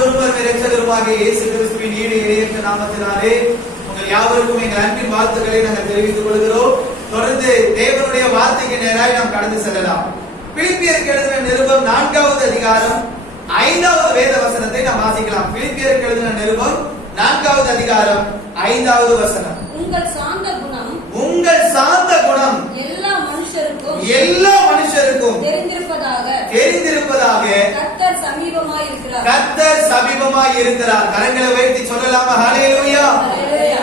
ஆண்டவரும் இரட்சகருமாகிய இயேசு கிறிஸ்துவின் ஈடு இணையற்ற நாமத்தினாலே உங்கள் யாவருக்கும் எங்கள் அன்பின் வாழ்த்துக்களை நாங்கள் தெரிவித்துக் கொள்கிறோம். தொடர்ந்து தேவனுடைய வார்த்தைக்கு நேராக நாம் கடந்து செல்லலாம். பிலிப்பியருக்கு எழுதின நிருபம் 4வது அதிகாரம் 5வது வேத வசனத்தை நாம் வாசிக்கலாம். பிலிப்பியருக்கு எழுதின நிருபம் 4வது அதிகாரம் 5வது வசனம். உங்கள் சாந்த குணம் எல்லா மனுஷருக்கும் தெரிந்திருப்பதாக கர்த்தர் சமீபமாய் இருக்கிறார். கரங்களை உயர்த்தி சொல்லலாமா? ஹல்லேலூயா.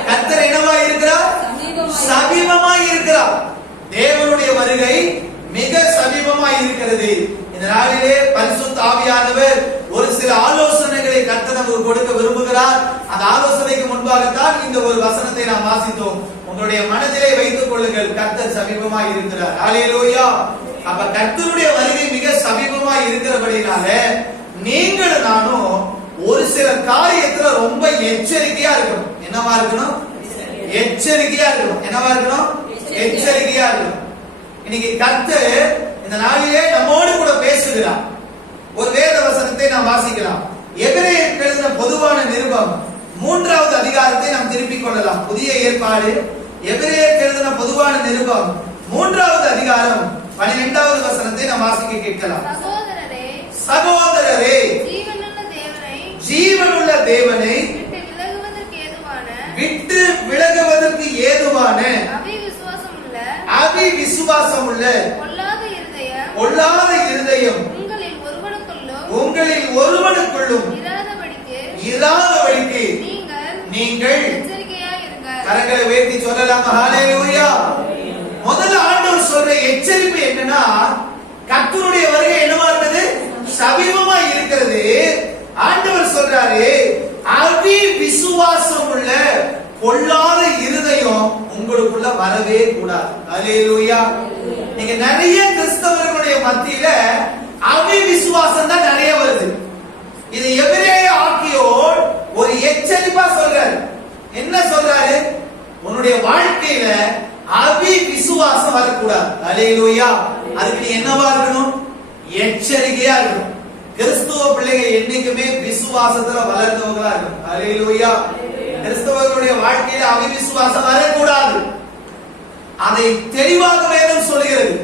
கர்த்தர் என்னமாய் இருக்கிறார்? சமீபமாய் இருக்கிறார். தேவனுடைய வருகை மிக சமீபமாய் இருக்கிறது. இந்த நாளிலே பரிசுத்த ஆவியானவர் ஒரு சில ஆலோசனைகளை கர்த்தர் நமக்கு கொடுக்க விரும்புகிறார். அந்த ஆலோசனைக்கு முன்பாகத்தான் இந்த ஒரு வசனத்தை நாம் வாசித்தோம். உங்களுடைய மனதிலே வைத்துக் கொள்ளுங்கள், கர்த்தர் சமீபமாய் இருக்கிறார். ஹல்லேலூயா. அப்ப கர்த்தருடைய வருகை மிக சமீபமாய் இருக்கிறபடினால நீங்களும் நானும் ஒரு சில காரியத்துல ரொம்ப எச்சரிக்கையா இருக்கணும். என்னவா இருக்கணும்? எச்சரிக்கையா இருக்கணும். என்னவா இருக்கணும்? எச்சரிக்கையா இருக்கணும். இன்னைக்கு கர்த்தர் இந்த நாளிலே நம்மோடு கூட பேசுகிறார். ஒரு வேத வசனத்தை நாம் வாசிக்கலாம். எபிரேயருக்கு எழுதின பொதுவான நிருபம் 3வது அதிகாரத்தை நாம் திருப்பிக் கொள்ளலாம். புதிய ஏற்பாடு எபிரேயருக்கு எழுதின பொதுவான நிருபம் 3வது அதிகாரம் 12வது வசனத்தை நாம் வாசிக்க கேட்கலாம். சகோதரரே ஜீவனுள்ள தேவனை விட்டு விலகுவதற்கு ஏதுவான அவிசுவாசமுள்ள பொல்லாத இருதயம் உங்களில் ஒருவனுக்குள்ளும் இராதபடிக்கு நீங்கள் கரங்களை உயர்த்தி சொல்லலாமா? ஹல்லேலூயா. முதல்ல ஆண்டவர் சொல்ற எச்சரிப்பு என்னன்னா, கர்த்தருடைய வருகை என்னவா இருக்குது? சமீபமா இருக்கிறது. ஆண்டவர் சொல்றாரு, அவிசுவாசம் உள்ள பொல்லாத இருதயம் உங்களுக்குள்ள வரவே கூடாது. ஹல்லேலூயா. நீங்க நிறைய கிறிஸ்தவர்களுடைய மத்தியில அவிசுவாசம் தான் நிறைய வருது. இது எபிரேய ஆக்கியோர் ஒரு எச்சரிப்பா சொல்றாரு. என்ன சொல்றாரு? உன்னுடைய வாழ்க்கையில அவிசுவாசம் வரக்கூடாது. ஹல்லேலூயா. அதுக்கு நீ என்னவா இருக்கணும்? எச்சரிக்கையா இருக்கணும். கிறிஸ்துவ பிள்ளைகள் என்னைக்குமே விசுவாசத்துல வளர்ந்தவங்களா இருக்கணும். ஹல்லேலூயா. கிறிஸ்தவர்களுடைய வாழ்க்கையில அவிசுவாசம் வரக்கூடாது. அதை தெளிவாக வேதம் சொல்கிறது.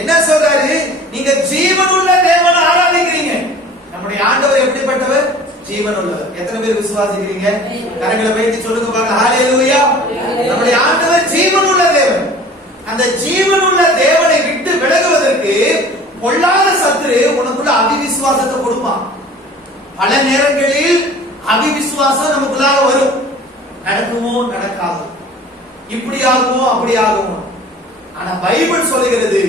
என்ன சொல்றாரு? நீங்க ஜீவனுள்ள தேவனை ஆராதிக்கிறீங்க. நம்முடைய ஆண்டவர் எப்படிப்பட்டவர்? ஜீவனுள்ளவர். எத்தனை பேர் விசுவாசிக்கிறீங்க? கரங்களை வைத்து சொல்லுங்க பாருங்க. ஹல்லேலூயா. நம்முடைய ஆண்டவர் ஜீவனுள்ள தேவன். அந்த ஜீவனுள்ள தேவனை விட்டு விலகுவதற்கு பொல்லாத சத்துரு உனக்குள்ள அவிசுவாசத்தை கொடுப்பான். பல நேரங்களில் அவிசுவாசம் நமக்குள்ளாக வரும். நடக்குமோ நடக்காது, இப்படி ஆகுமோ அப்படி ஆகுமோ. ஆனா பைபிள் சொல்லுகிறது,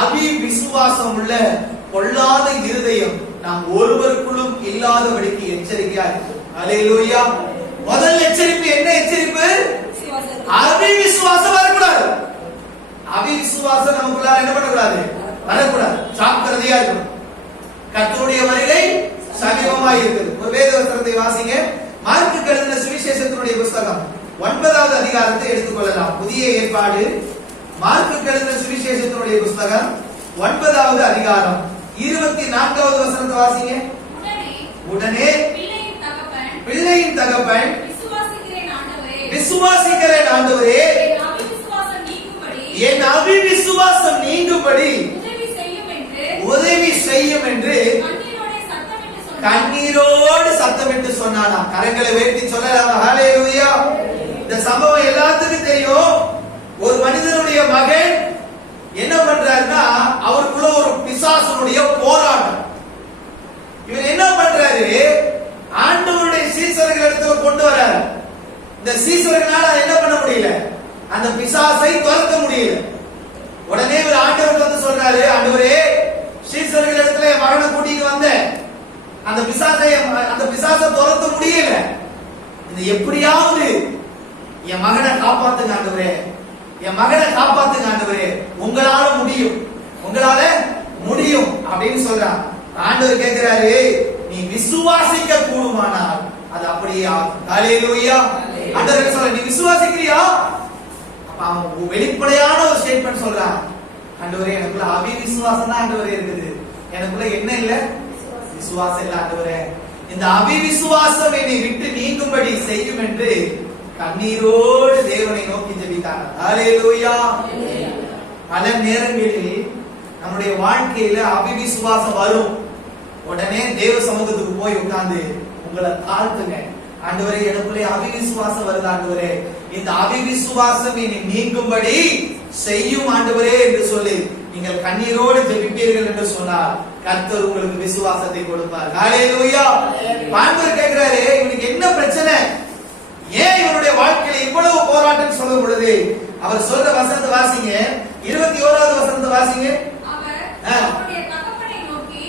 அவிசுவாசம் உள்ள பொல்லாத இருதயம் நாம் ஒருவருக்குள்ளும் இல்லாதபடிக்கு எச்சரிக்கையா இருக்கும். ஹல்லேலூயா. முதல் எச்சரிப்பு என்ன எச்சரிப்பு? அவிசுவாசம் வரக்கூடாது. அவிசுவாசம் நமக்குள்ளார என்ன பண்ணக்கூடாது? வரக்கூடாது. ஜாக்கிரதையா இருக்கணும். கர்த்தருடைய வருகை சமீபமாய் இருக்குது. ஒரு வேத வசனத்தை வாசிங்க. மார்க்குக்கு எழுதின சுவிசேஷத்தினுடைய புத்தகம் 9வது அதிகாரத்தை எடுத்துக்கொள்ளலாம். புதிய ஏற்பாடு மார்க்குக்கு எழுதின சுவிசேஷத்தினுடைய புத்தகம் 9வது அதிகாரம் 24வது வசனத்தை வாசிங்க. உடனே பிள்ளையின் தகப்பன் விசுவாசிக்கிறேன் ஆண்டவரே, என் அவிசுவாசம் நீங்கும்படி உதவி செய்யும் என்று கண்ணீரோடு சத்தமிட்டு சொன்னானா? கரங்களை உயர்த்தி சொல்லலாம். ஹல்லேலூயா. இந்த சம்பவம் எல்லாத்துக்கும் தெரியும். ஒரு மனிதனுடைய மகன் என்ன பண்றாருன்னா, அவருக்குள்ள ஒரு பிசாசுடைய போராட்டம். இவர் என்ன பண்றாரு? ஆண்டவருடைய சீசர்கள் இடத்துல கொண்டு வர்றாரு. இந்த சீசர்களால என்ன பண்ண முடியல? அந்த பிசாசை துரத்த முடியல. உடனே இவர் ஆண்டவருக்கு வந்து சொல்றாரு, ஆண்டவரே, சீசர்கள் இடத்துல மகனை கூட்டிட்டு வந்த அந்த பிசாசை துரத்த முடியல. இது எப்படியாவது என் மகனை காப்பாத்துங்க ஆண்டவரே, என் மகனை காப்பாத்துங்க ஆண்டவரே, உங்களால முடியும், உங்களால முடியும் அப்படின்னு சொல்றான். ஆண்டவர் கேட்கிறாரு, நீ விசுவாசிக்க கூடுமானால் அது அப்படியே ஆகும். ஹல்லேலூயா. ஆண்டவர் சொல்ற, நீ விசுவாசிக்கிறியா? அப்ப அவன் வெளிப்படையான ஒரு ஸ்டேட்மெண்ட் சொல்றான். ஆண்டவரே, எனக்குள்ள அவிசுவாசம் தான் ஆண்டவரே இருக்குது. எனக்குள்ள என்ன இல்ல? விசுவாசம் இல்ல ஆண்டவரே. இந்த அவிவிசுவாசம் என்னை விட்டு நீங்கும்படி செய்யும் என்று கண்ணீரோடு தேவனை நோக்கி ஜெபித்தாங்க. ஹல்லேலூயா. பல நேரங்களில் நம்முடைய வாழ்க்கையில அவிவிசுவாசம் வரும். உடனே தேவ சமூகத்துக்கு போய் உட்கார்ந்து உங்களை தாழ்த்துங்க. ஆண்டவரே, எனக்குள்ளே அவிவிசுவாசம் வருது ஆண்டவரே, இந்த அவிவிசுவாசம் என்னை நீங்கும்படி செய்யும் ஆண்டவரே என்று சொல்லி நீங்கள் கண்ணீரோடு ஜெபிப்பீர்கள் என்று சொன்னார் கர்த்தர் உங்களுக்கு விசுவாசத்தை கொடுப்பார். ஹல்லேலூயா. ஆண்டவர் கேட்கிறாரு, இவனுக்கு என்ன பிரச்சனை, ஏன் இவனுடைய வாழ்க்கையில இவ்வளவு போராட்டம் சொல்லும் பொழுது அவர் சொல்ற வசனத்தை வாசிங்க. 21வது வசனத்தை வாசிங்க. அவர் அவருடைய தகப்பனை நோக்கி,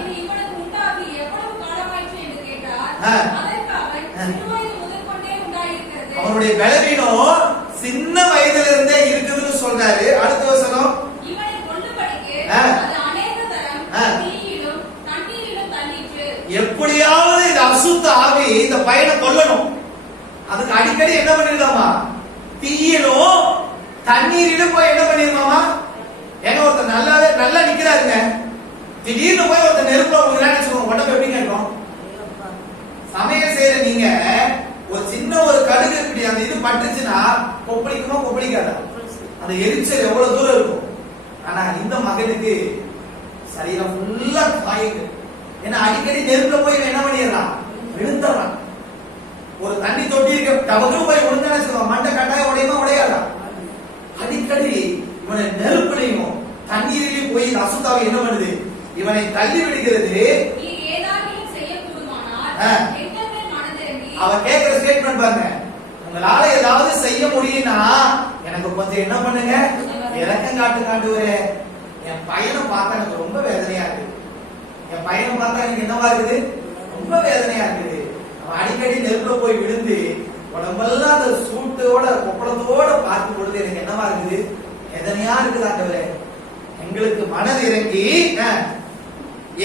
இது இவனுக்கு உண்டாகி எவ்வளவு காலமாயிற்று என்று கேட்டார். அதற்கு அவன், சிறுவயது முதற்கொண்டே உண்டாயிருக்கிறது. அவனுடைய பலவீனம் சின்ன வயதில இருந்தே இருக்குதுன்னு சொல்றாரு. அடுத்த வசனம், இவனை கொல்லும்படிக்கு அது அநேக தரம் தீயிலும் தண்ணீரிலும் தள்ளிற்று. எப்படியாவது இந்த அசுத்த ஆவி இந்த பையனை கொல்லணும். அதுக்கு அடிக்கடி என்ன பண்ணிருக்காமா, தீயிலும் தண்ணீரிலும் போய் என்ன பண்ணிருமாமா. ஏன்னா ஒருத்தர் நல்லா நிக்கிறாருங்க, திடீர்னு போய் ஒருத்தர் நெருப்புல வச்சுக்கோங்க, உடம்பு எப்படிங்க இருக்கும்? சமையல் செய்யற நீங்க ஒரு சின்ன ஒரு கடுகு இப்படி அந்த இது பட்டுச்சுன்னா கொப்பளிக்குமா கொப்பளிக்காதா? அந்த எரிச்சல் எவ்வளவு தூரம் இருக்கும். ஆனா இந்த மகனுக்கு சரீரம் ஃபுல்லா காயுது. ஏன்னா அடிக்கடி நெருப்புல போய் என்ன பண்ணிடுறான், விழுந்துறான். ஒரு தண்ணி தொட்டி இருக்க டபக்கு போய் விழுந்தானே மண்டை கட்டாய உடையுமா உடையாதா? அடிக்கடி இவனை நெருப்புலையும் தண்ணீரிலையும் போய் அசுத்தாவை என்ன பண்ணுது, இவனை தள்ளி விடுகிறது. அவ கேட்கிற ஸ்டேட்மெண்ட் பாருங்க, உங்களால ஏதாவது செய்ய முடியும்னா எனக்கு கொஞ்சம் என்ன பண்ணுங்க, இறக்கம் காட்டுவரே. என் பையனை பார்த்தா எனக்கு ரொம்ப வேதனையா இருக்கு. என் பையனை பார்த்தா எனக்கு என்னவா இருக்குது, ரொம்ப வேதனையா இருக்குது. அவன் அடிக்கடி நெருப்புல போய் விழுந்து உடம்பெல்லாம் அந்த சூட்டோட கொப்பளத்தோட பார்க்கும் பொழுது எனக்கு என்னவா இருக்குது, வேதனையா இருக்குது ஆண்டவரே. எங்களுக்கு மனது இறங்கி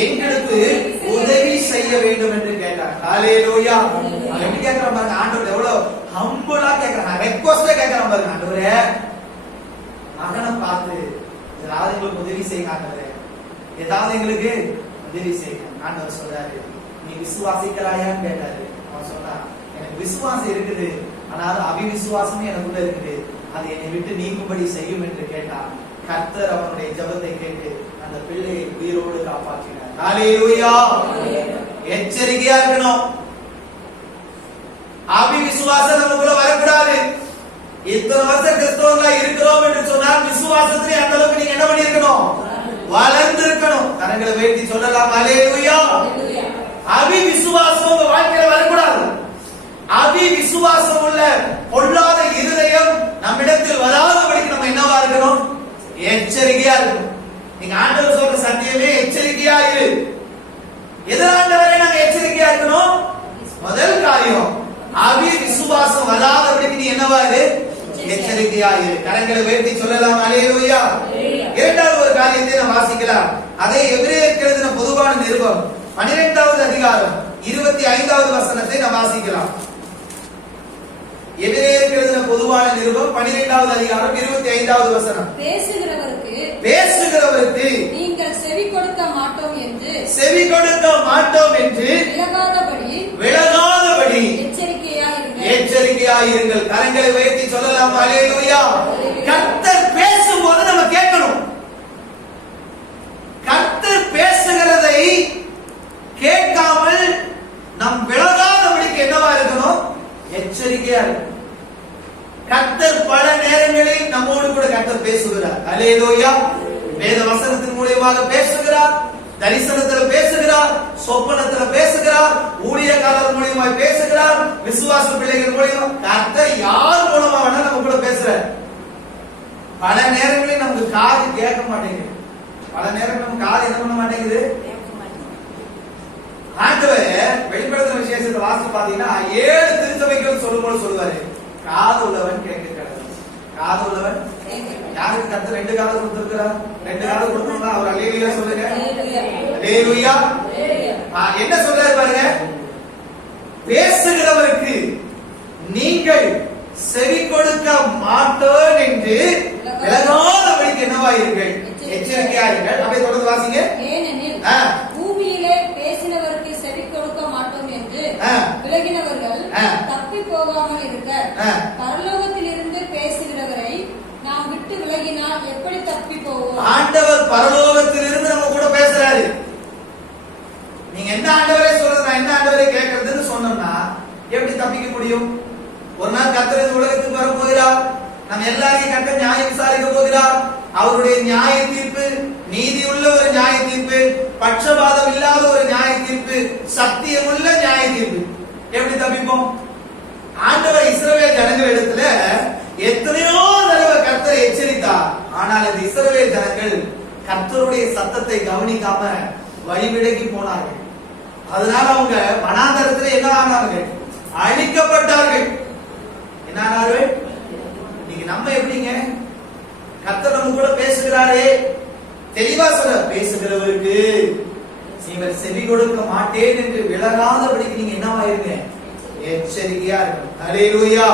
எங்களுக்கு உதவி செய்ய வேண்டும் என்று கேட்டார். ஹல்லேலூயா. அவன் எப்படி கேட்கிறான் பாருங்க, ஆண்டவர் எவ்வளவு ஹம்பிளா கேட்கிறான், ரெக்வெஸ்டா கேட்கிறான் பாருங்க. ஆண்டவரே, மகனை பார்த்து ஏதாவது எங்களுக்கு உதவி செய்யுங்க ஆண்டவரே, ஏதாவது எங்களுக்கு உதவி செய்யுங்க. ஆண்டவர் சொல்றாரு, நீ விசுவாசிக்கிறாயான்னு கேட்டாரு. அவன் சொன்னான், எனக்கு விசுவாசம் இருக்குது, ஆனால் அவிவிசுவாசமே எனக்குள்ள இருக்குது, அது என்னை விட்டு நீங்கும்படி செய்யும் என்று கேட்டான். கர்த்தர் அவனுடைய ஜெபத்தை கேட்டு அந்த பிள்ளையை உயிரோடு காப்பாற்றினார். ஹல்லேலூயா. எச்சரிக்கையா இருக்கணும். அவிவிசுவாசம் நமக்குள்ள வரக்கூடாது. இத்தனை வருஷம் கிறிஸ்தவங்களா இருக்கிறோம் என்று சொன்னால் விசுவாசத்திலே அந்த அளவுக்கு நீங்க என்ன பண்ணி இருக்கணும், வளர்ந்து இருக்கணும். கரங்களை உயர்த்தி சொல்லலாம், ஹல்லேலூயா. அவிவிசுவாசம் உங்க வாழ்க்கையில வரக்கூடாது. அவிவிசுவாசம் உள்ள பொல்லாத இருதயம் நம்மிடத்தில் வராதபடிக்கு நம்ம என்னவா இருக்கணும், எச்சரிக்கையா இருக்கணும். நீங்க ஆண்டவர் சொல்ற சத்தியமே எச்சரிக்கையா இரு. எதனால நாங்க எச்சரிக்கையா இருக்கணும்? முதல் காரியம், அவிவிசுவாசம் வராதபடிக்கு நீ என்னவா இரு, எச்சரிக்கையா இரு. கரங்களை உயர்த்தி சொல்லலாம், ஹல்லேலூயா. இரண்டாவது ஒரு காரியத்தை நாம் வாசிக்கலாம். அதை எபிரேயருக்கு எழுதின பொதுவான நிருபம் 12வது அதிகாரம் 25வது வசனத்தை நாம் வாசிக்கலாம். எபிரேயருக்கு எழுதின பொதுவான நிருபம் 12வது அதிகாரம் 25வது வசனம். பேசுகிறவருக்கு நீங்கள் செவி கொடுக்க மாட்டோம் என்று விலகாதபடி எச்சரிக்கையா இருங்கள். கரங்களை உயர்த்தி சொல்லலாம், ஹல்லேலூயா. கர்த்தர் பேசும்போது நம்ம கேட்கணும். கர்த்தர் பேசுகிறதை கேட்காமல் நம் விலகாதபடிக்கு என்னவா இருக்கணும், எச்சரிக்கையா இருக்கணும். கர்த்தர் பல நேரங்களில் நம்மோடு கூட கர்த்தர் பேசுகிறார். ஹல்லேலூயா. வேத வசனத்தின் மூலமாக பேசுகிறார், தரிசனத்தில் பேசுகிறார், சொப்பனத்தில் பேசுகிறார், ஊழியக்காரர் மூலமாக பேசுகிறார், விசுவாச பிள்ளைகள் மூலமாக. கர்த்தர் யார் மூலமா வேணா நம்ம கூட பேசுறார். பல நேரங்களில் நமக்கு காது கேட்க மாட்டேங்குது. பல நேரங்கள் நம்ம காது என்ன பண்ண மாட்டேங்குது. ஆண்டவர் வெளிப்படுத்தின விசேஷத்தை வாசி பாத்தீங்கன்னா 7 திருச்சபைகள் சொல்லும்போது சொல்லுவாரு, காது உள்ளவன் கேட்க கடவுள். காது உள்ளவன் யாருக்கு கர்த்தர் 2 காது கொடுத்திருக்கிறார்? 2 காது கொடுத்தா அவர் அல்லேலூயா சொல்லுங்க. அல்லேலூயா. என்ன சொல்றாரு பாருங்க, பேசுகிறவருக்கு நீங்கள் செவி கொடுக்க மாட்டோம் என்று விலகாதபடிக்கு என்னவாயிருங்கள், எச்சரிக்கையாயிருங்கள். அப்படியே தொடர்ந்து வாசிங்க. ஏனெனில் பூமியிலே பேசினவருக்கு செவி கொடுக்க மாட்டோம் எப்படி தப்பி போவோம்? ஆண்டவர் பரலோகத்திலிருந்து நம்ம கூட பேசுறாரு. நீங்க என்ன ஆண்டவரே சொல்றது, நான் என்ன ஆண்டவரே கேட்கறதுன்னு சொன்னோம்னா எப்படி தப்பிக்க முடியும்? ஒரு நாள் கர்த்தர் இந்த உலகத்துக்கு வர போகிறார். நம்ம எல்லாரையும் கர்த்தர் நியாயம் விசாரிக்க போகிறார். அவருடைய நியாய தீர்ப்பு நீதியுள்ள ஒரு நியாய தீர்ப்பு, பட்சபாதம் இல்லாத ஒரு நியாய தீர்ப்பு, சத்தியமுள்ள நியாய தீர்ப்பு. எப்படி தப்பிப்போம்? ஆண்டவர் இஸ்ரவேல் ஜனங்களிடத்துல எத்தனையோ தடவை கர்த்தர் எச்சரித்தார். ஆனால் இந்த இஸ்ரவேல் ஜனங்கள் கர்த்தருடைய சத்தத்தை கவனிக்காம வழிவிலகி போனார்கள். அதனால அவங்க வனாந்தரத்துல என்ன ஆனார்கள்? அழிக்கப்பட்டார்கள். என்ன ஆனார்கள்? இன்னைக்கு நம்ம எப்படிங்க? கர்த்தர் நம்ம கூட பேசுகிறாரே, தெளிவா சொல்ற, பேசுகிறவருக்கு நீங்கள் செவி கொடுக்க மாட்டேன் என்று விலகாதபடிக்கு நீங்க என்னவாயிருங்க? எச்சரிக்கையா இருக்கணும். ஹல்லேலூயா.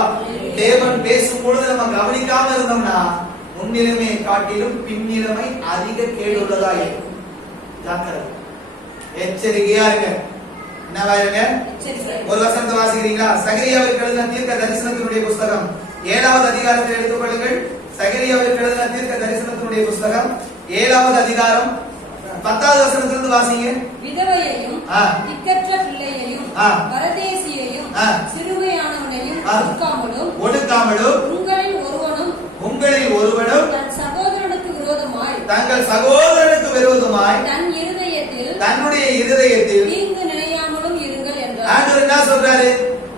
தேவன் பேசும் பொழுது நம்ம கவனிக்காம இருந்தோம்னா முன்னிலைமையை காட்டிலும் பின்னிலைமை அதிக கேடுள்ளதா இருக்கும். ஜாக்கிரதை, எச்சரிக்கையா இருங்க. என்னவா இருங்க? ஒரு வசனத்தை வாசிக்கிறீங்களா? சகரியாவிற்கு எழுதின தீர்க்க தரிசனத்தினுடைய புஸ்தகம் 7வது அதிகாரத்தை எடுத்துக் கொள்ளுங்கள். சகரியாவிற்கு எழுதின தீர்க்க தரிசனத்தினுடைய புஸ்தகம் 7வது அதிகாரம் 10வது வசனத்திலிருந்து வாசிங்க. விதவையையும் திக்கற்ற பிள்ளையையும் பரதேசியையும் சிறுமையானவனையும் ஒடுக்காமலும் உங்களில் ஒருவனும் தன் சகோதரனுக்கு விரோதமாய் தன்னுடைய இருதயத்தில் தீங்கு நினையாமலும் இருங்கள் என்றார். ஆண்டவர் என்ன சொல்றாரு?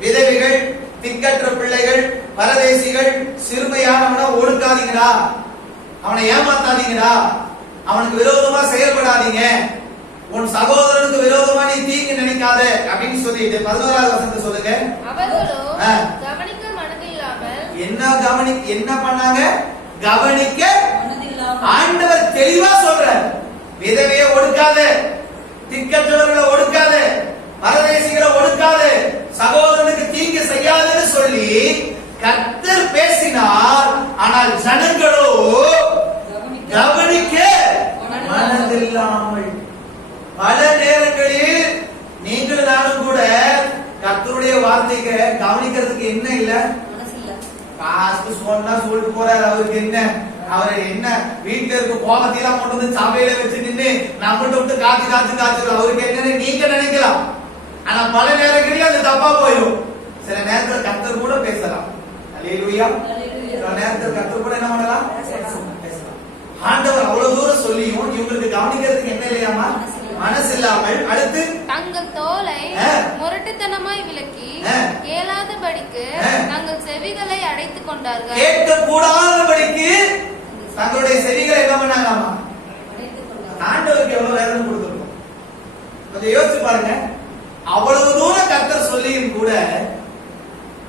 விதவைகள், திக்கற்ற பிள்ளைகள், பரதேசிகள், சிறுமையானவனை ஒடுக்காதீங்கடா, அவனை ஏமாத்தாதீங்கடா, அவனுக்கு விரோதமா செயல்படாதீங்க, உன் சகோதரனுக்கு விரோதமா நீ தீங்கு நினைக்காத அப்படின்னு சொல்லிட்டு 11வது வசனத்தை சொல்லுங்க. கவனிக்க மனதில்லாமல் என்ன பண்ணாங்க? கவனிக்க ஆண்டவர் தெளிவா சொல்றார். விதவையை ஒடுக்காத, திக்கற்றவர்களை ஒடுக்காத, பரதேசிகளை ஒடுக்காத, சகோதரனுக்கு தீங்கு செய்யாதன்னு சொல்லி கர்த்தர் பேசினார். ஆனால் ஜனங்களோ கவனிக்க மனதில்லாமல். பல நேரங்களில் நீங்கள் நானும் கூட கர்த்தருடைய வார்த்தைக்கு கவனிக்கிறதுக்கு என்ன இல்ல, சொன்னா சொல்லிட்டு போறாரு. அவருக்கு என்ன, அவர் என்ன வீட்டுல இருக்க கோபத்தையெல்லாம் கொண்டு வந்து சபையில வச்சு நின்று நம்மகிட்ட விட்டு காத்து அவருக்கு என்ன நீங்க நினைக்கலாம். ஆனா பல நேரங்களில் அது தப்பா போயிடும். சில நேரத்தில் கர்த்தர் கூட பேசலாம். அல்லேலூயா. சில நேரத்தில் கர்த்தர் கூட என்ன பண்ணலாம்? பேசலாம். ஆண்டவர் அவ்வளவு தூரம் சொல்லியும் இவங்களுக்கு கவனிக்கிறதுக்கு என்ன இல்லையாமா? மனசு இல்லாமல் அடுத்து தங்கள் தோலை முரட்டுத்தனமாய் விலக்கி கேளாதபடிக்கு தங்கள் செவிகளை அடைத்துக் கொண்டார்கள். கேட்க கூடாதபடிக்கு தங்களுடைய செவிகளை என்ன பண்ணாங்களாமா? ஆண்டவருக்கு எவ்வளவு வேதனை கொடுத்திருக்கும் கொஞ்சம் யோசிச்சு பாருங்க. அவ்வளவு தூரம் கர்த்தர் சொல்லியும் கூட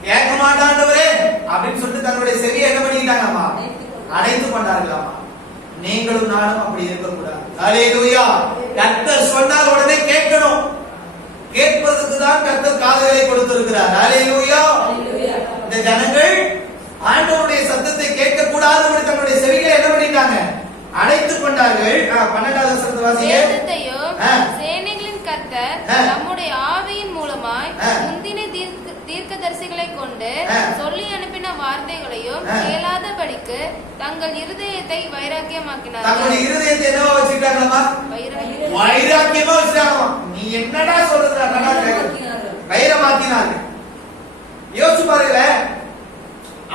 கேட்க மாட்டாண்டவரே அப்படின்னு சொல்லிட்டு தங்களுடைய செவியை என்ன பண்ணிட்டாங்களாமா? அடைத்து கொண்டார்களாமா? நீங்களும் நானும் அப்படி இருக்கக்கூடாது. ஹல்லேலூயா. கர்த்தர் சொன்னால் உடனே கேட்கணும். கேட்பதற்கு தான் கர்த்தர் காதுகளை கொடுத்திருக்கிறார். ஹல்லேலூயா. இந்த ஜனங்கள் ஆண்டவருடைய சத்தத்தை கேட்க கூடாதபடி தங்களுடைய செவிகளை என்ன பண்ணிட்டாங்க? அடைத்துக் கொண்டார்கள். 12வது வசனத்தை வாசிங்க. சேனைகளின் கர்த்தர் நம்முடைய ஆவியின் மூலமாய் முந்தின தீர்க்கதரிசிகளை கொண்டு சொல்லி அனுப்பின வார்த்தைகளையும் கேளாதபடிக்கு தங்கள் இருதயத்தை வைராக்கியமாக்கினார்கள். தங்களுடைய இருதயத்தை என்னவா வச்சிட்டாங்களாமா? வைராக்கியமா வச்சிட்டாங்களாமா. நீ என்னடா சொல்றடா? வைரமாக்கினார்கள். யோசிச்சு பாருங்க.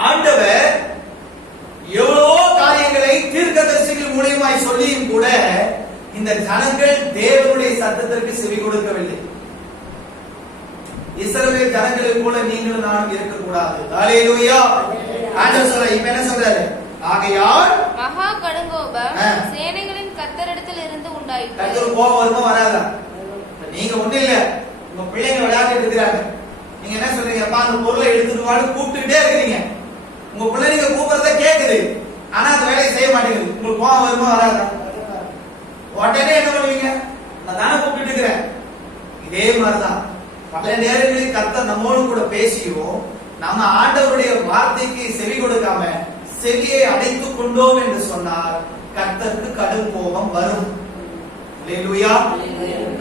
ஆண்டவர் எவ்வளவோ காரியங்களை தீர்க்கதரிசிகள் மூலமாய் சொல்லியும் கூட இந்த ஜனங்கள் தேவனுடைய சத்தத்திற்கு செவி கொடுக்கவில்லை. இஸ்ரவேல் ஜனங்களைப் போல நீங்களும் நானும் இருக்கக்கூடாது. ஹல்லேலூயா. ஆண்டவர் சொல்றார். இப்ப என்ன சொல்றாரு? ஆகையால் மகா கடுங்கோபம் சேனைகளின் கர்த்தரிடத்தில் இருந்து உண்டாயிற்று. கர்த்தர் கோபம் வருமா வராதா? நீங்க ஒண்ணு இல்ல, உங்க பிள்ளைங்க விளையாடிட்டு இருக்கிறாங்க. நீங்க என்ன சொல்றீங்க? அப்பா அந்த பொருளை எடுத்துட்டு வான்னு கூப்பிட்டுட்டே இருக்கீங்க. உங்க பிள்ளை நீங்க கூப்பிடுறத கேக்குது, ஆனா அந்த வேலையை செய்ய மாட்டேங்குது. உங்களுக்கு கோபம் வருமா வராதா? உடனே என்ன பண்ணுவீங்க? நான் தானே கூப்பிட்டு இருக்கிறேன். இதே மாதிரிதான் பல நேரங்களில் கர்த்தர் நம்மோடு கூட பேசியும் நம்ம ஆண்டவருடைய வார்த்தைக்கு செவி கொடுக்காம செவியை அடைத்துக் கொண்டோம் என்று சொன்னால் கர்த்தருக்கு கடும் கோபம் வரும். அல்லேலூயா.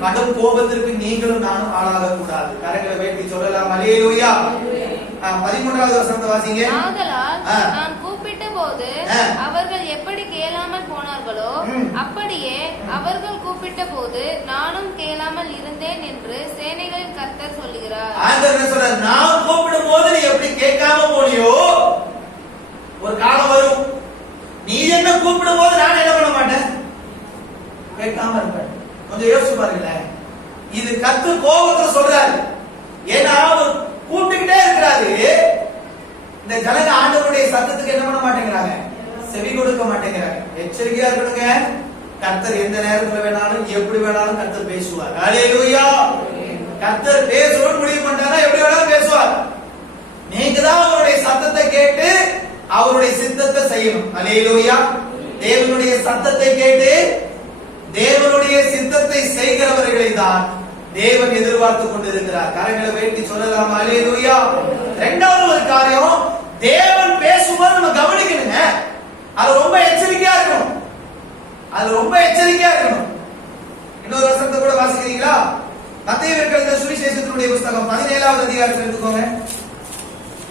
கடும் கோபத்திற்கு நீங்களும் நானும் ஆளாக கூடாது. கரங்களை வேண்டி சொல்லலாம். அல்லேலூயா. 13வது வசனத்தை வாசிங்க. ஆதலால் நான் கூப்பிட்ட போது அவர்கள் எப்படி கேளாமல் சொன்னார்களோ அப்படியே அவர்கள் கூப்பிட்ட போது நானும் கேளாமல் இருந்தேன் என்று சேனைகளின் கர்த்தர் சொல்லுகிறார். ஆண்டவர் என்ன சொல்றார்? நான் கூப்பிடும் போது நீ எப்படி கேட்காம போனியோ, ஒரு காலம் வரும் நீ என்ன கூப்பிடும் போது நான் என்ன பண்ண மாட்டேன், கேட்காம இருப்பேன். கொஞ்சம் யோசிச்சு பாருங்களேன். இது கர்த்தர் கோபத்துல சொல்றாரு. ஏன்னா அவர் கூப்பிட்டுக்கிட்டே இருக்கிறாரு. இந்த ஜனங்க ஆண்டவருடைய சத்தத்துக்கு என்ன பண்ண மாட்டேங்கிறாங்க, செவி கொடுக்க மாட்டேங்கிறாங்க. எச்சரிக்கையா இருக்கணுங்க. கர்த்தர் எந்த நேரத்துல வேணாலும் எப்படி வேணாலும் கர்த்தர் பேசுவார். ஹல்லேலூயா. கர்த்தர் பேசணும்னு முடிவு பண்ணிட்டாரா எப்படி வேணாலும் பேசுவார். நீங்க தான் அவருடைய சத்தத்தை கேட்டு அவருடைய சித்தத்தை செய்யணும். ஹல்லேலூயா. தேவனுடைய சத்தத்தை கேட்டு தேவனுடைய சித்தத்தை செய்கிறவர்களை தான் தேவன் எதிர்பார்த்து கொண்டிருக்கிறார். கரங்களை வைத்து சொல்லலாம். ஹல்லேலூயா. இரண்டாவது ஒரு காரியம், தேவன் பேசும்போது நம்ம கவனிக்கணுங்க. அது ரொம்ப எச்சரிக்கையா இருக்கணும். அது ரொம்ப எச்சரிக்கையா இருக்கணும். இன்னொரு வசனத்தை கூட வாசிக்கிறீங்களா? மத்தேயுவிற்கு எழுதின சுவிசேஷத்தினுடைய புத்தகம் 17வது அதிகாரத்தை எடுத்துக்கோங்க.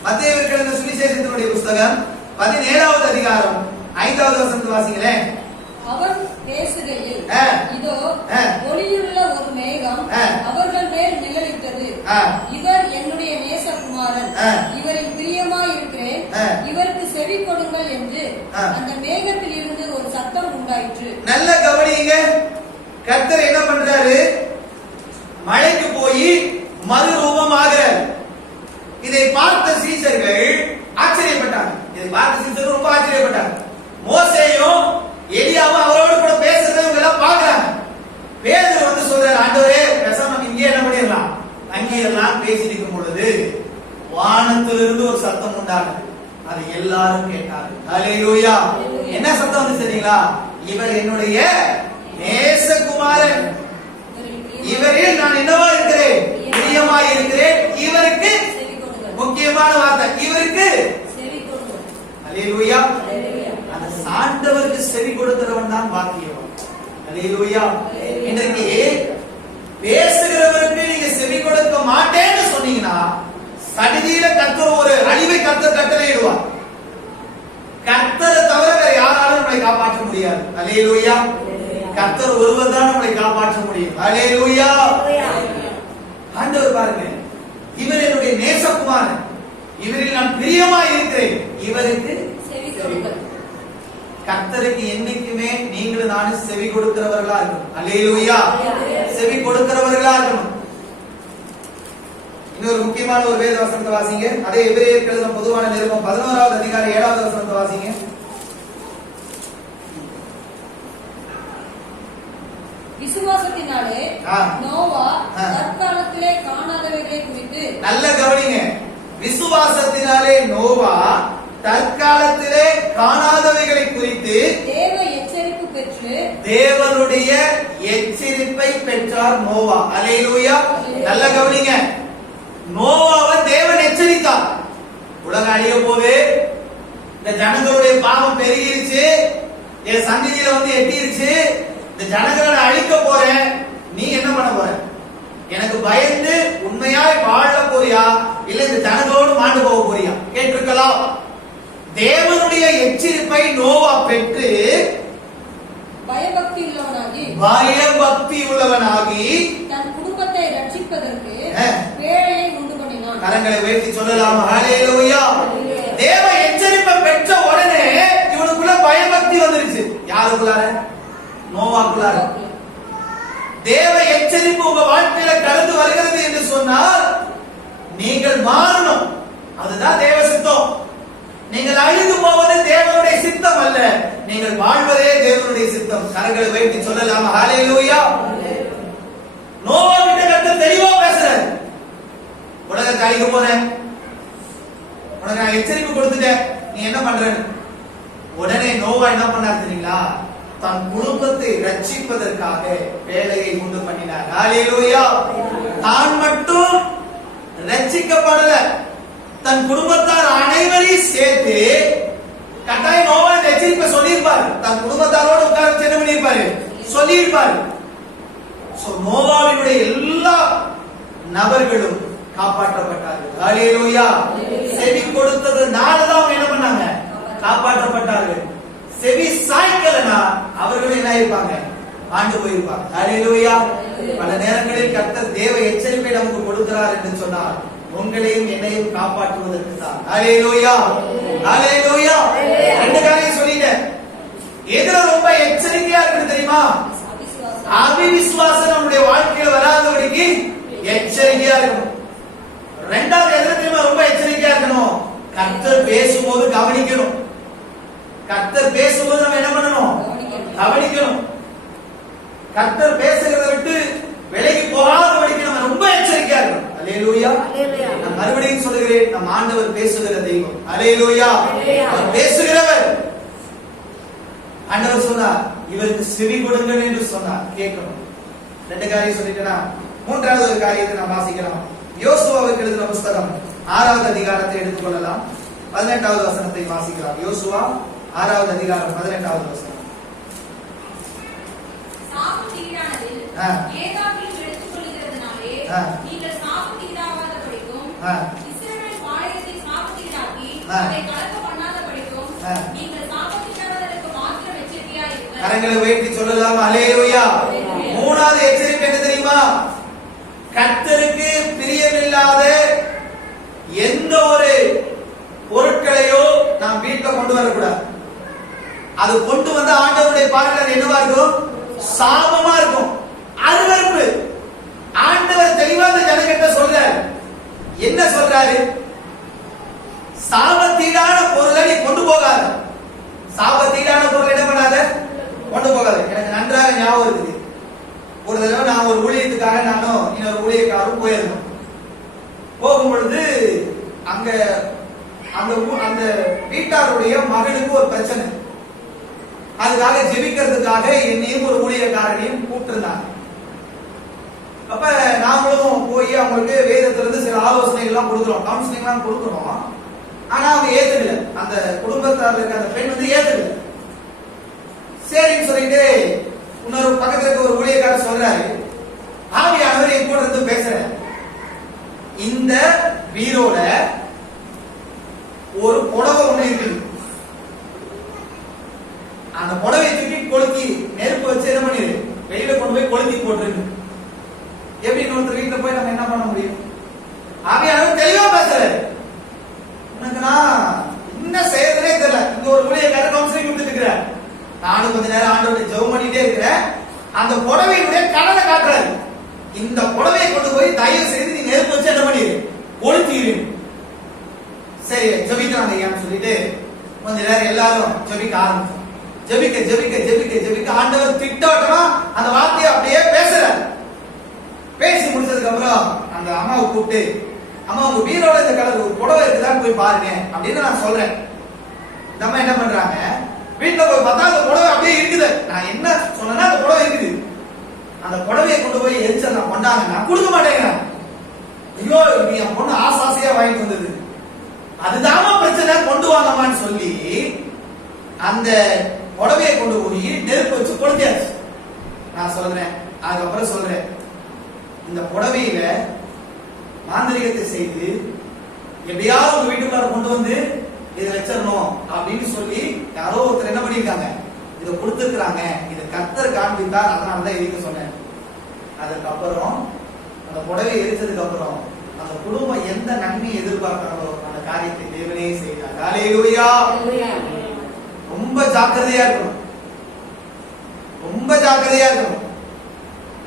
மத்தேயுவிற்கு எழுதின சுவிசேஷத்தினுடைய புத்தகம் 17வது அதிகாரம் 5வது வசனத்தை வாசிங்களேன். அவர் பேசுகையில் இதோ ஒளியுள்ள ஒரு மேகம் அவர்கள் மேல் நிழலிட்டது. இவர் என்னுடைய நேசகுமாரன், இவரில் பிரியமாய் இருக்கிறேன், இவருக்கு செவி கொடுங்கள் என்று அந்த மேகத்தில் இருந்து ஒரு சத்தம் உண்டாயிற்று. நல்ல கவனிங்க. கர்த்தர் என்ன பண்றாரு? மழைக்கு போய் மறுரூபம் ஆகிறார். இதை பார்த்த சீஷர்கள் ஆச்சரியப்பட்டாங்க. இதை பார்த்த சீஷர்கள் ரொம்ப ஆச்சரியப்பட்டாங்க. மோசேயும் எலியாவும் அவரோடு கூட பேசுறவங்க எல்லாம் பாக்குறாங்க. பேதுரு வந்து சொல்றாரு, ஆண்டவரே பேசாம இங்கே என்ன பண்ணிடலாம், அங்கேயெல்லாம் பேசிட்டு பொழுது வானத்திலிருந்து ஒரு சத்தம் உண்டானது. அதை எல்லாரும் கேட்டாங்க. ஹல்லேலூயா. என்ன சத்தம் வந்து தெரியுங்களா? இவர் என்னுடைய நேசகுமாரன், இவரில் நான் என்னவா இருக்கிறேன், பிரியமா இருக்கிறேன். இவருக்கு முக்கியமான வார்த்தை, இவருக்கு செவி கொடுங்கள். ஹல்லேலூயா. அந்த சாண்டவருக்கு செவி கொடுக்கிறவன் தான் பாக்கியவான். ஹல்லேலூயா. இன்றைக்கு பேசுகிறவருக்கு நீங்க செவி கொடுக்க மாட்டேன்னு சொன்னீங்கன்னா சடிதியில கர்த்தர் ஒரு அழிவை கர்த்தர் கட்டளையிடுவார். கர்த்தரை தவிர வேற யாராலும் நம்மளை காப்பாற்ற முடியாது. ஹல்லேலூயா. கர்த்தர் ஒருவர் தான் நம்மளை காப்பாற்ற முடியும். ஹல்லேலூயா. ஆண்டவர் பாருங்க, இவர் என்னுடைய நேசகுமாரன், இவரில் நான் பிரியமா இருக்கிறேன், இவருக்கு செவி கொடுங்கள். கர்த்தருக்கு என்னைக்குமே நீங்களும் நானும் செவி கொடுக்கிறவர்களா இருக்கணும். ஹல்லேலூயா. செவி கொடுக்கிறவர்களா இருக்கணும். இன்னொரு முக்கியமான ஒரு வேத வசனத்தை வாசிங்க. அதே எபிரேயருக்கு எழுதின பொதுவான நிருபம் 11வது அதிகாரம் 7வது வசனத்தை வாசிங்க. விசுவாசத்தினாலே நோவா தற்காலத்திலே காணாதவைகளை குறித்து, நல்ல கவனிங்க, விசுவாசத்தினாலே நோவா தற்காலத்திலே காணாதவைகளை குறித்து தேவ எச்சரிப்பு பெற்று தேவனுடைய எச்சரிப்பை பெற்றார் நோவா. ஹல்லேலூயா. நல்ல கவனிங்க, நோவாவை தேவன் எச்சரித்தார். உலகம் அழிய போது, இந்த ஜனங்களுடைய பாவம் பெருகிருச்சு, என் சந்ததியில வந்து எட்டிருச்சு, இந்த ஜனங்களை அழிக்க போறேன், நீ என்ன பண்ண போற, எனக்கு பயந்து உண்மையாய் வாழ போறியா, இல்ல இந்த ஜனங்களோடு மாண்டு போக போறியா கேட்டிருக்கலாம். தேவனுடைய எச்சரிப்பை நோவா பெற்று பயபக்தி உள்ளவனாகி தன் குடும்பத்தை ரட்சிப்பதற்கு வேலையை உண்டு பண்ணினான். கரங்களை உயர்த்தி சொல்லலாம். ஹல்லேலூயா. தேவ எச்சரிப்பை பெற்ற உடனே இவனுக்குள்ள பயபக்தி வந்துருச்சு. யாருக்குள்ளார? நோவாக்குள்ளார. தேவ எச்சரிப்பு உங்க வாழ்க்கையில கடந்து வருகிறது என்று சொன்னால் நீங்கள் மாறணும். அதுதான் தேவ சித்தம். நீங்கள் அழிந்து போவது தேவனுடைய சித்தம் அல்ல, நீங்கள் வாழ்வதே தேவனுடைய சித்தம். கரங்களை வைத்து சொல்லலாம். ஹல்லேலூயா. நோவா கிட்ட கர்த்தர் தெளிவா பேசுறார். உலகத்தை அழிக்க போறேன், உனக்கு நான் எச்சரிப்பு கொடுத்துட்டேன், நீ என்ன பண்ற? உடனே நோவா என்ன பண்ணார் தெரியுங்களா? தன் குடும்பத்தை ரட்சிப்பதற்காக வேலையை உண்டு பண்ணினார். ஹல்லேலூயா. தான் மட்டும் ரட்சிக்கப்படல, தன் குடும்பத்தார் அனைவரையும் சேர்த்து கட்டாயம் நோவா எச்சரிப்பை சொல்லியிருப்பாரு. தன் குடும்பத்தாரோடு உட்கார்ந்து என்ன பண்ணியிருப்பாரு? சொல்லியிருப்பாரு. நோவாவினுடைய எல்லா நபர்களும் காப்பாற்றப்பட்டார்கள். ஹல்லேலூயா. செவி கொடுத்ததுனால தான் என்ன பண்ணாங்க? காப்பாற்றப்பட்டார்கள். செவி சாய்க்கலனா அவர் ஆயிருப்பாங்க, ஆண்டு போயிருப்பாங்க. ஹல்லேலூயா. பல நேரங்களில் கர்த்தர் தேவ எச்சரிப்பை நமக்கு கொடுக்கிறார் என்று சொன்னார், உங்களையும் என்னையும் காப்பாற்றுவதற்கு தான். ஹல்லேலூயா, ஹல்லேலூயா. ரெண்டு காரியம் சொல்லிட்டேன். எதுல ரொம்ப எச்சரிக்கையா இருக்கு தெரியுமா? அவிசுவாசம் நம்முடைய வாழ்க்கையில வராதபடிக்கு எச்சரிக்கையா இருக்கணும். ரெண்டாவது எதுல தெரியுமா ரொம்ப எச்சரிக்கையா இருக்கணும்? கர்த்தர் பேசும்போது கவனிக்கணும். கர்த்தர் பேசும்போது நம்ம என்ன பண்ணணும்? கவனிக்கணும். கர்த்தர் பேசுகிறத விட்டு விலகி போகாதபடிக்கு நம்ம ரொம்ப எச்சரிக்கையா இருக்கணும். அல்லேலூயா. நான் மறுபடியும் சொல்லுகிறேன், நம் ஆண்டவர் பேசுகிற தெய்வம். அல்லேலூயா. அவர் பேசுகிறவர். ஆண்டவர் சொன்னார், இவருக்கு செவி கொடுங்கள் என்று சொன்னார், கேட்கணும். ரெண்டு காரியம் சொல்லிட்டேனா? மூன்றாவது ஒரு காரியத்தை நாம் வாசிக்கலாம். யோசுவாவுக்கு எழுதின புத்தகம் 6வது அதிகாரத்தை எடுத்துக்கொள்ளலாம். 18வது வசனத்தை வாசிக்கலாம். யோசுவா 6வது அதிகாரம் 18வது வசனம். நீங்கள் சாப்பிட்டீராதபடிக்கும் இஸ்ரவேல் பாளையத்தை சாப்பிட்டீராக்கி அதை கலக்க பண்ணாதபடிக்கும் நீங்கள் சாப்பிட்டீராதற்கு மாத்திரம் எச்சரிக்கையா இருங்கள். கரங்களை உயர்த்தி சொல்லலாம். அல்லேலூயா. மூணாவது எச்சரிக்கை என்ன தெரியுமா? கர்த்தருக்கு பிரியமில்லாத எந்த ஒரு பொருட்களையோ நாம் வீட்டுல கொண்டு வரக்கூடாது. அது கொண்டு வந்த ஆண்டவருடைய பார்வையில் என்னவா இருக்கும்? சாபமா இருக்கும், அருவருப்பு. ஆண்டவர் தெளிவா அந்த ஜனங்கிட்ட சொல்றாரு. என்ன சொல்றாரு? சாபத்தீடான பொருளை நீ கொண்டு போகாத. சாபத்தீடான பொருள் என்ன பண்ணாத? கொண்டு போகாது. எனக்கு நன்றாக ஞாபகம் இருக்குது. ஒரு தடவை நான் ஒரு ஊழியத்துக்காக நானும் இன்னொரு ஊழியக்காரும் போயிருந்தோம். போகும் பொழுது அங்க அந்த வீட்டாருடைய மகளுக்கு ஒரு பிரச்சனை. அதுக்காக ஜெபிக்கிறதுக்காக என்னையும் ஒரு ஊழியக்காரனையும் கூப்பிட்டிருந்தாங்க. அப்ப நாமளும் போய் அவங்களுக்கு வேதத்திலிருந்து சில ஆலோசனைகள் எல்லாம் கொடுக்குறோம், கவுன்சிலிங் எல்லாம் கொடுக்குறோம். ஆனா அவங்க ஏத்துக்கல. அந்த குடும்பத்தார் இருக்க அந்த பெண் வந்து ஏத்துக்கல. சரின்னு சொல்லிட்டு இன்னொரு பக்கத்துல இருக்க ஒரு ஊழியக்காரர் சொல்றாரு, ஆவியானவர் என் கூட இருந்து பேசுற, இந்த பீரோல ஒரு புடவை ஒண்ணு இருக்குது. அந்த புடவை தூக்கி கொளுத்தி நெருப்பு வச்சு என்ன பண்ணிரு, வெளியில கொண்டு போய் கொளுத்தி போட்டுருக்கு. எப்படி ஒருத்தர் வீட்டுல போய் நம்ம என்ன பண்ண முடியும்? ஆவியானவர் தெளிவா பேசுறாரு. உனக்கு நான் என்ன செய்யறதுனே தெரியல. இந்த ஒரு ஊழியக்காரர் கவுன்சிலிங் கொடுத்துட்டு இருக்கிறார். நானும் கொஞ்ச நேரம் ஆண்டவரை ஜெபம் பண்ணிட்டே இருக்கிறேன். அந்த புடவையுடைய கடலை காட்டுறாரு. இந்த புடவையை கொண்டு போய் தயவு செய்து நீ நெருப்பு வச்சு என்ன பண்ணிரு, கொளுத்திரு. சரி ஜெபிக்கிறாங்க ஐயான்னு சொல்லிட்டு கொஞ்ச நேரம் எல்லாரும் ஜெபிக்க ஆரம்பிச்சோம். ஜெபிக்க ஜெபிக்க ஜெபிக்க ஜெபிக்க ஆண்டவர் திட்டவட்டமா அந்த வார்த்தையை அப்படியே பேசுறாரு. பேசி முடிச்சதுக்கு அப்புறம் அந்த அம்மாவை கூப்பிட்டு, அம்மா உங்க பீரோல இந்த கலர் ஒரு புடவை இருக்குதான்னு போய் பாருங்க அப்படின்னு நான் சொல்றேன். இந்த அம்மா என்ன பண்றாங்க, வீட்டுல போய் பார்த்தா அந்த புடவை அப்படியே இருக்குது. நான் என்ன சொன்னா அந்த புடவை இருக்குது. அந்த புடவையை கொண்டு போய் எரிச்சல் கொண்டாங்க, நான் கொடுக்க மாட்டேங்கிறேன். ஐயோ என் பொண்ணு ஆசாசையா வாங்கிட்டு வந்தது, அதுதான் பிரச்சனை, கொண்டு வாங்கம்மான்னு சொல்லி அந்த புடவையை கொண்டு போய் நெருப்பு வச்சு கொளுத்தியாச்சு. நான் சொல்றேன், அதுக்கப்புறம் சொல்றேன், இந்த புடவையில மாந்திரிகத்தை செய்து எப்படியாவது உங்க வீட்டுக்குள்ள கொண்டு வந்து இதை வச்சிடணும் அப்படின்னு சொல்லி யாரோ ஒருத்தர் என்ன பண்ணிருக்காங்க, இதை கொடுத்துருக்காங்க. இதை கர்த்தர் காண்பித்தார், அதனாலதான் எரிக்க சொன்னேன். அதுக்கப்புறம் அந்த புடவை எரிச்சதுக்கு அப்புறம் அந்த குடும்பம் எந்த நன்மையை எதிர்பார்க்கிறாங்களோ அந்த காரியத்தை தேவனே செய்தார். ஹல்லேலூயா. ரொம்ப ஜாக்கிரதையா இருக்கணும், ரொம்ப ஜாக்கிரதையா இருக்கணும்.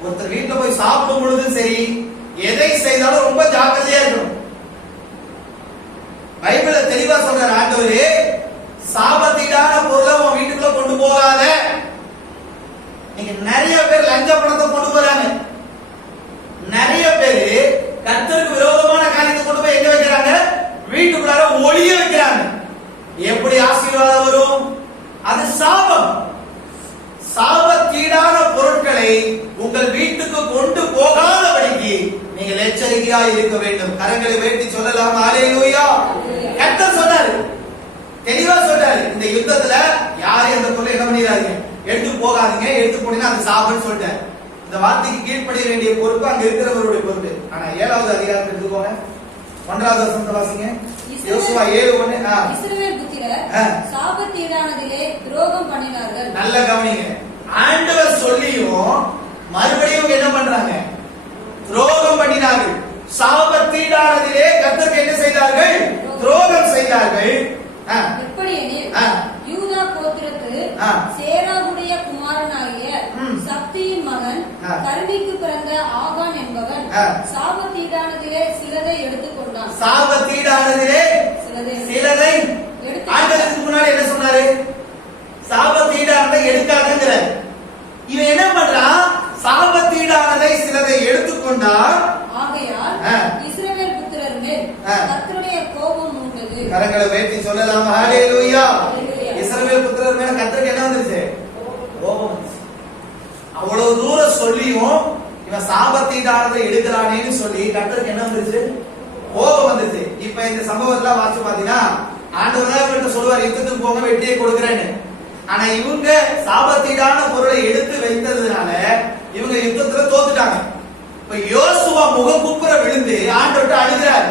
ஒருத்தர் வீட்டுல போய் சாப்பிடும் பொழுதும் சரி, எதை செய்தாலும் ரொம்ப ஜாக்கிரதையா இருக்கணும். பைபிள தெளிவா சொல்ற ஆண்டவரே, சாபத்தீடான பொருளை உன் வீட்டுக்குள்ள கொண்டு போகாத. நீங்க நிறைய பேர் லஞ்ச பணத்தை கொண்டு போறாங்க. நிறைய பேர் கர்த்தருக்கு விரோதமான காரியத்தை கொண்டு போய் எங்க வைக்கிறாங்க, வீட்டுக்குள்ளார ஒளிய வைக்கிறாங்க. எப்படி ஆசீர்வாதம் வரும்? அது சாபம். சாபத்தீடான பொருட்களை உங்கள் வீட்டுக்கு கொண்டு போகாதபடிக்கு நீங்கள் எச்சரிக்கையா இருக்க வேண்டும். கரங்களை உயர்த்தி சொல்லலாம். ஹல்லேலூயா. கர்த்தர் சொன்னாரு, தெளிவா சொல்றாரு, இந்த யுத்தத்துல யாரையும் அந்த பொருளை என்ன பண்ணிடாதீங்க, எடுத்து போகாதீங்க. எடுத்து போனீங்கன்னா அது சாபம்னு சொல்லிட்டாரு. இந்த வார்த்தைக்கு கீழ்ப்படிய வேண்டிய பொறுப்பு அங்க இருக்கிறவருடைய பொறுப்பு. ஆனா 7வது அதிகாரத்தை எடுத்துக்கோங்க, 1வது வசனத்தை வாசிங்க. யோசுவா 7:1. இஸ்ரவேல் புத்திரர் சாபத்தீடானதிலே துரோகம் பண்ணினார்கள். நல்ல கவனிங்க, ஆண்டவர் சொல்லியும் மறுபடியும் என்ன பண்றாங்க? துரோகம் பண்ணினார்கள். சாபத்தீடானதிலே கர்த்தருக்கு என்ன செய்தார்கள்? துரோகம் செய்தார்கள். எப்படியெனில் யூதா கோத்திரத்து சேராவுடைய குமாரனாகிய சப்தியின் மகன் கர்மிக்கு பிறந்த ஆகான் என்பவன் சாபத்தீடானதிலே சிலதை எடுத்துக்கொண்டான். சாபத்தீடானதிலே சிலதை ஆண்டவருக்கு முன்னாடி என்ன சொன்னாரு? சாபத்தீடானதை எடுக்காதங்கிறார். இவன் என்ன பண்றான்? சாபத்தீடானதை சிலதை எடுத்துக்கொண்டான். ஆகையால் இஸ்ரவேல் புத்திரர் மேல் கர்த்தருடைய கோபம் உண்டது. கரங்களை உயர்த்தி சொல்லலாம் ஹல்லேலூயா. இஸ்ரவேல் புத்திரர் மேல கர்த்தருக்கு என்ன வந்துருச்சு? கோபம் வந்துச்சு. அவ்வளவு தூரம் சொல்லியும் இவன் சாபத்தீடானதை எடுக்கிறானேன்னு சொல்லி கர்த்தருக்கு என்ன வந்துருச்சு? கோபம் வந்துருச்சு. இப்ப இந்த சம்பவத்துல வாசிச்சு பாத்தீங்கன்னா ஆண்டவர் தான் இவர்கிட்ட சொல்லுவார், யுத்தத்துக்கு போங்க, வெட்டியை கொடுக்கிறேன்னு. ஆனா இவங்க சாபத்தீடான பொருளை எடுத்து வைத்ததுனால இவங்க யுத்தத்துல தோத்துட்டாங்க. இப்ப யோசுவா முகம் குப்புற விழுந்து ஆண்டவர்கிட்ட அழுகிறாரு.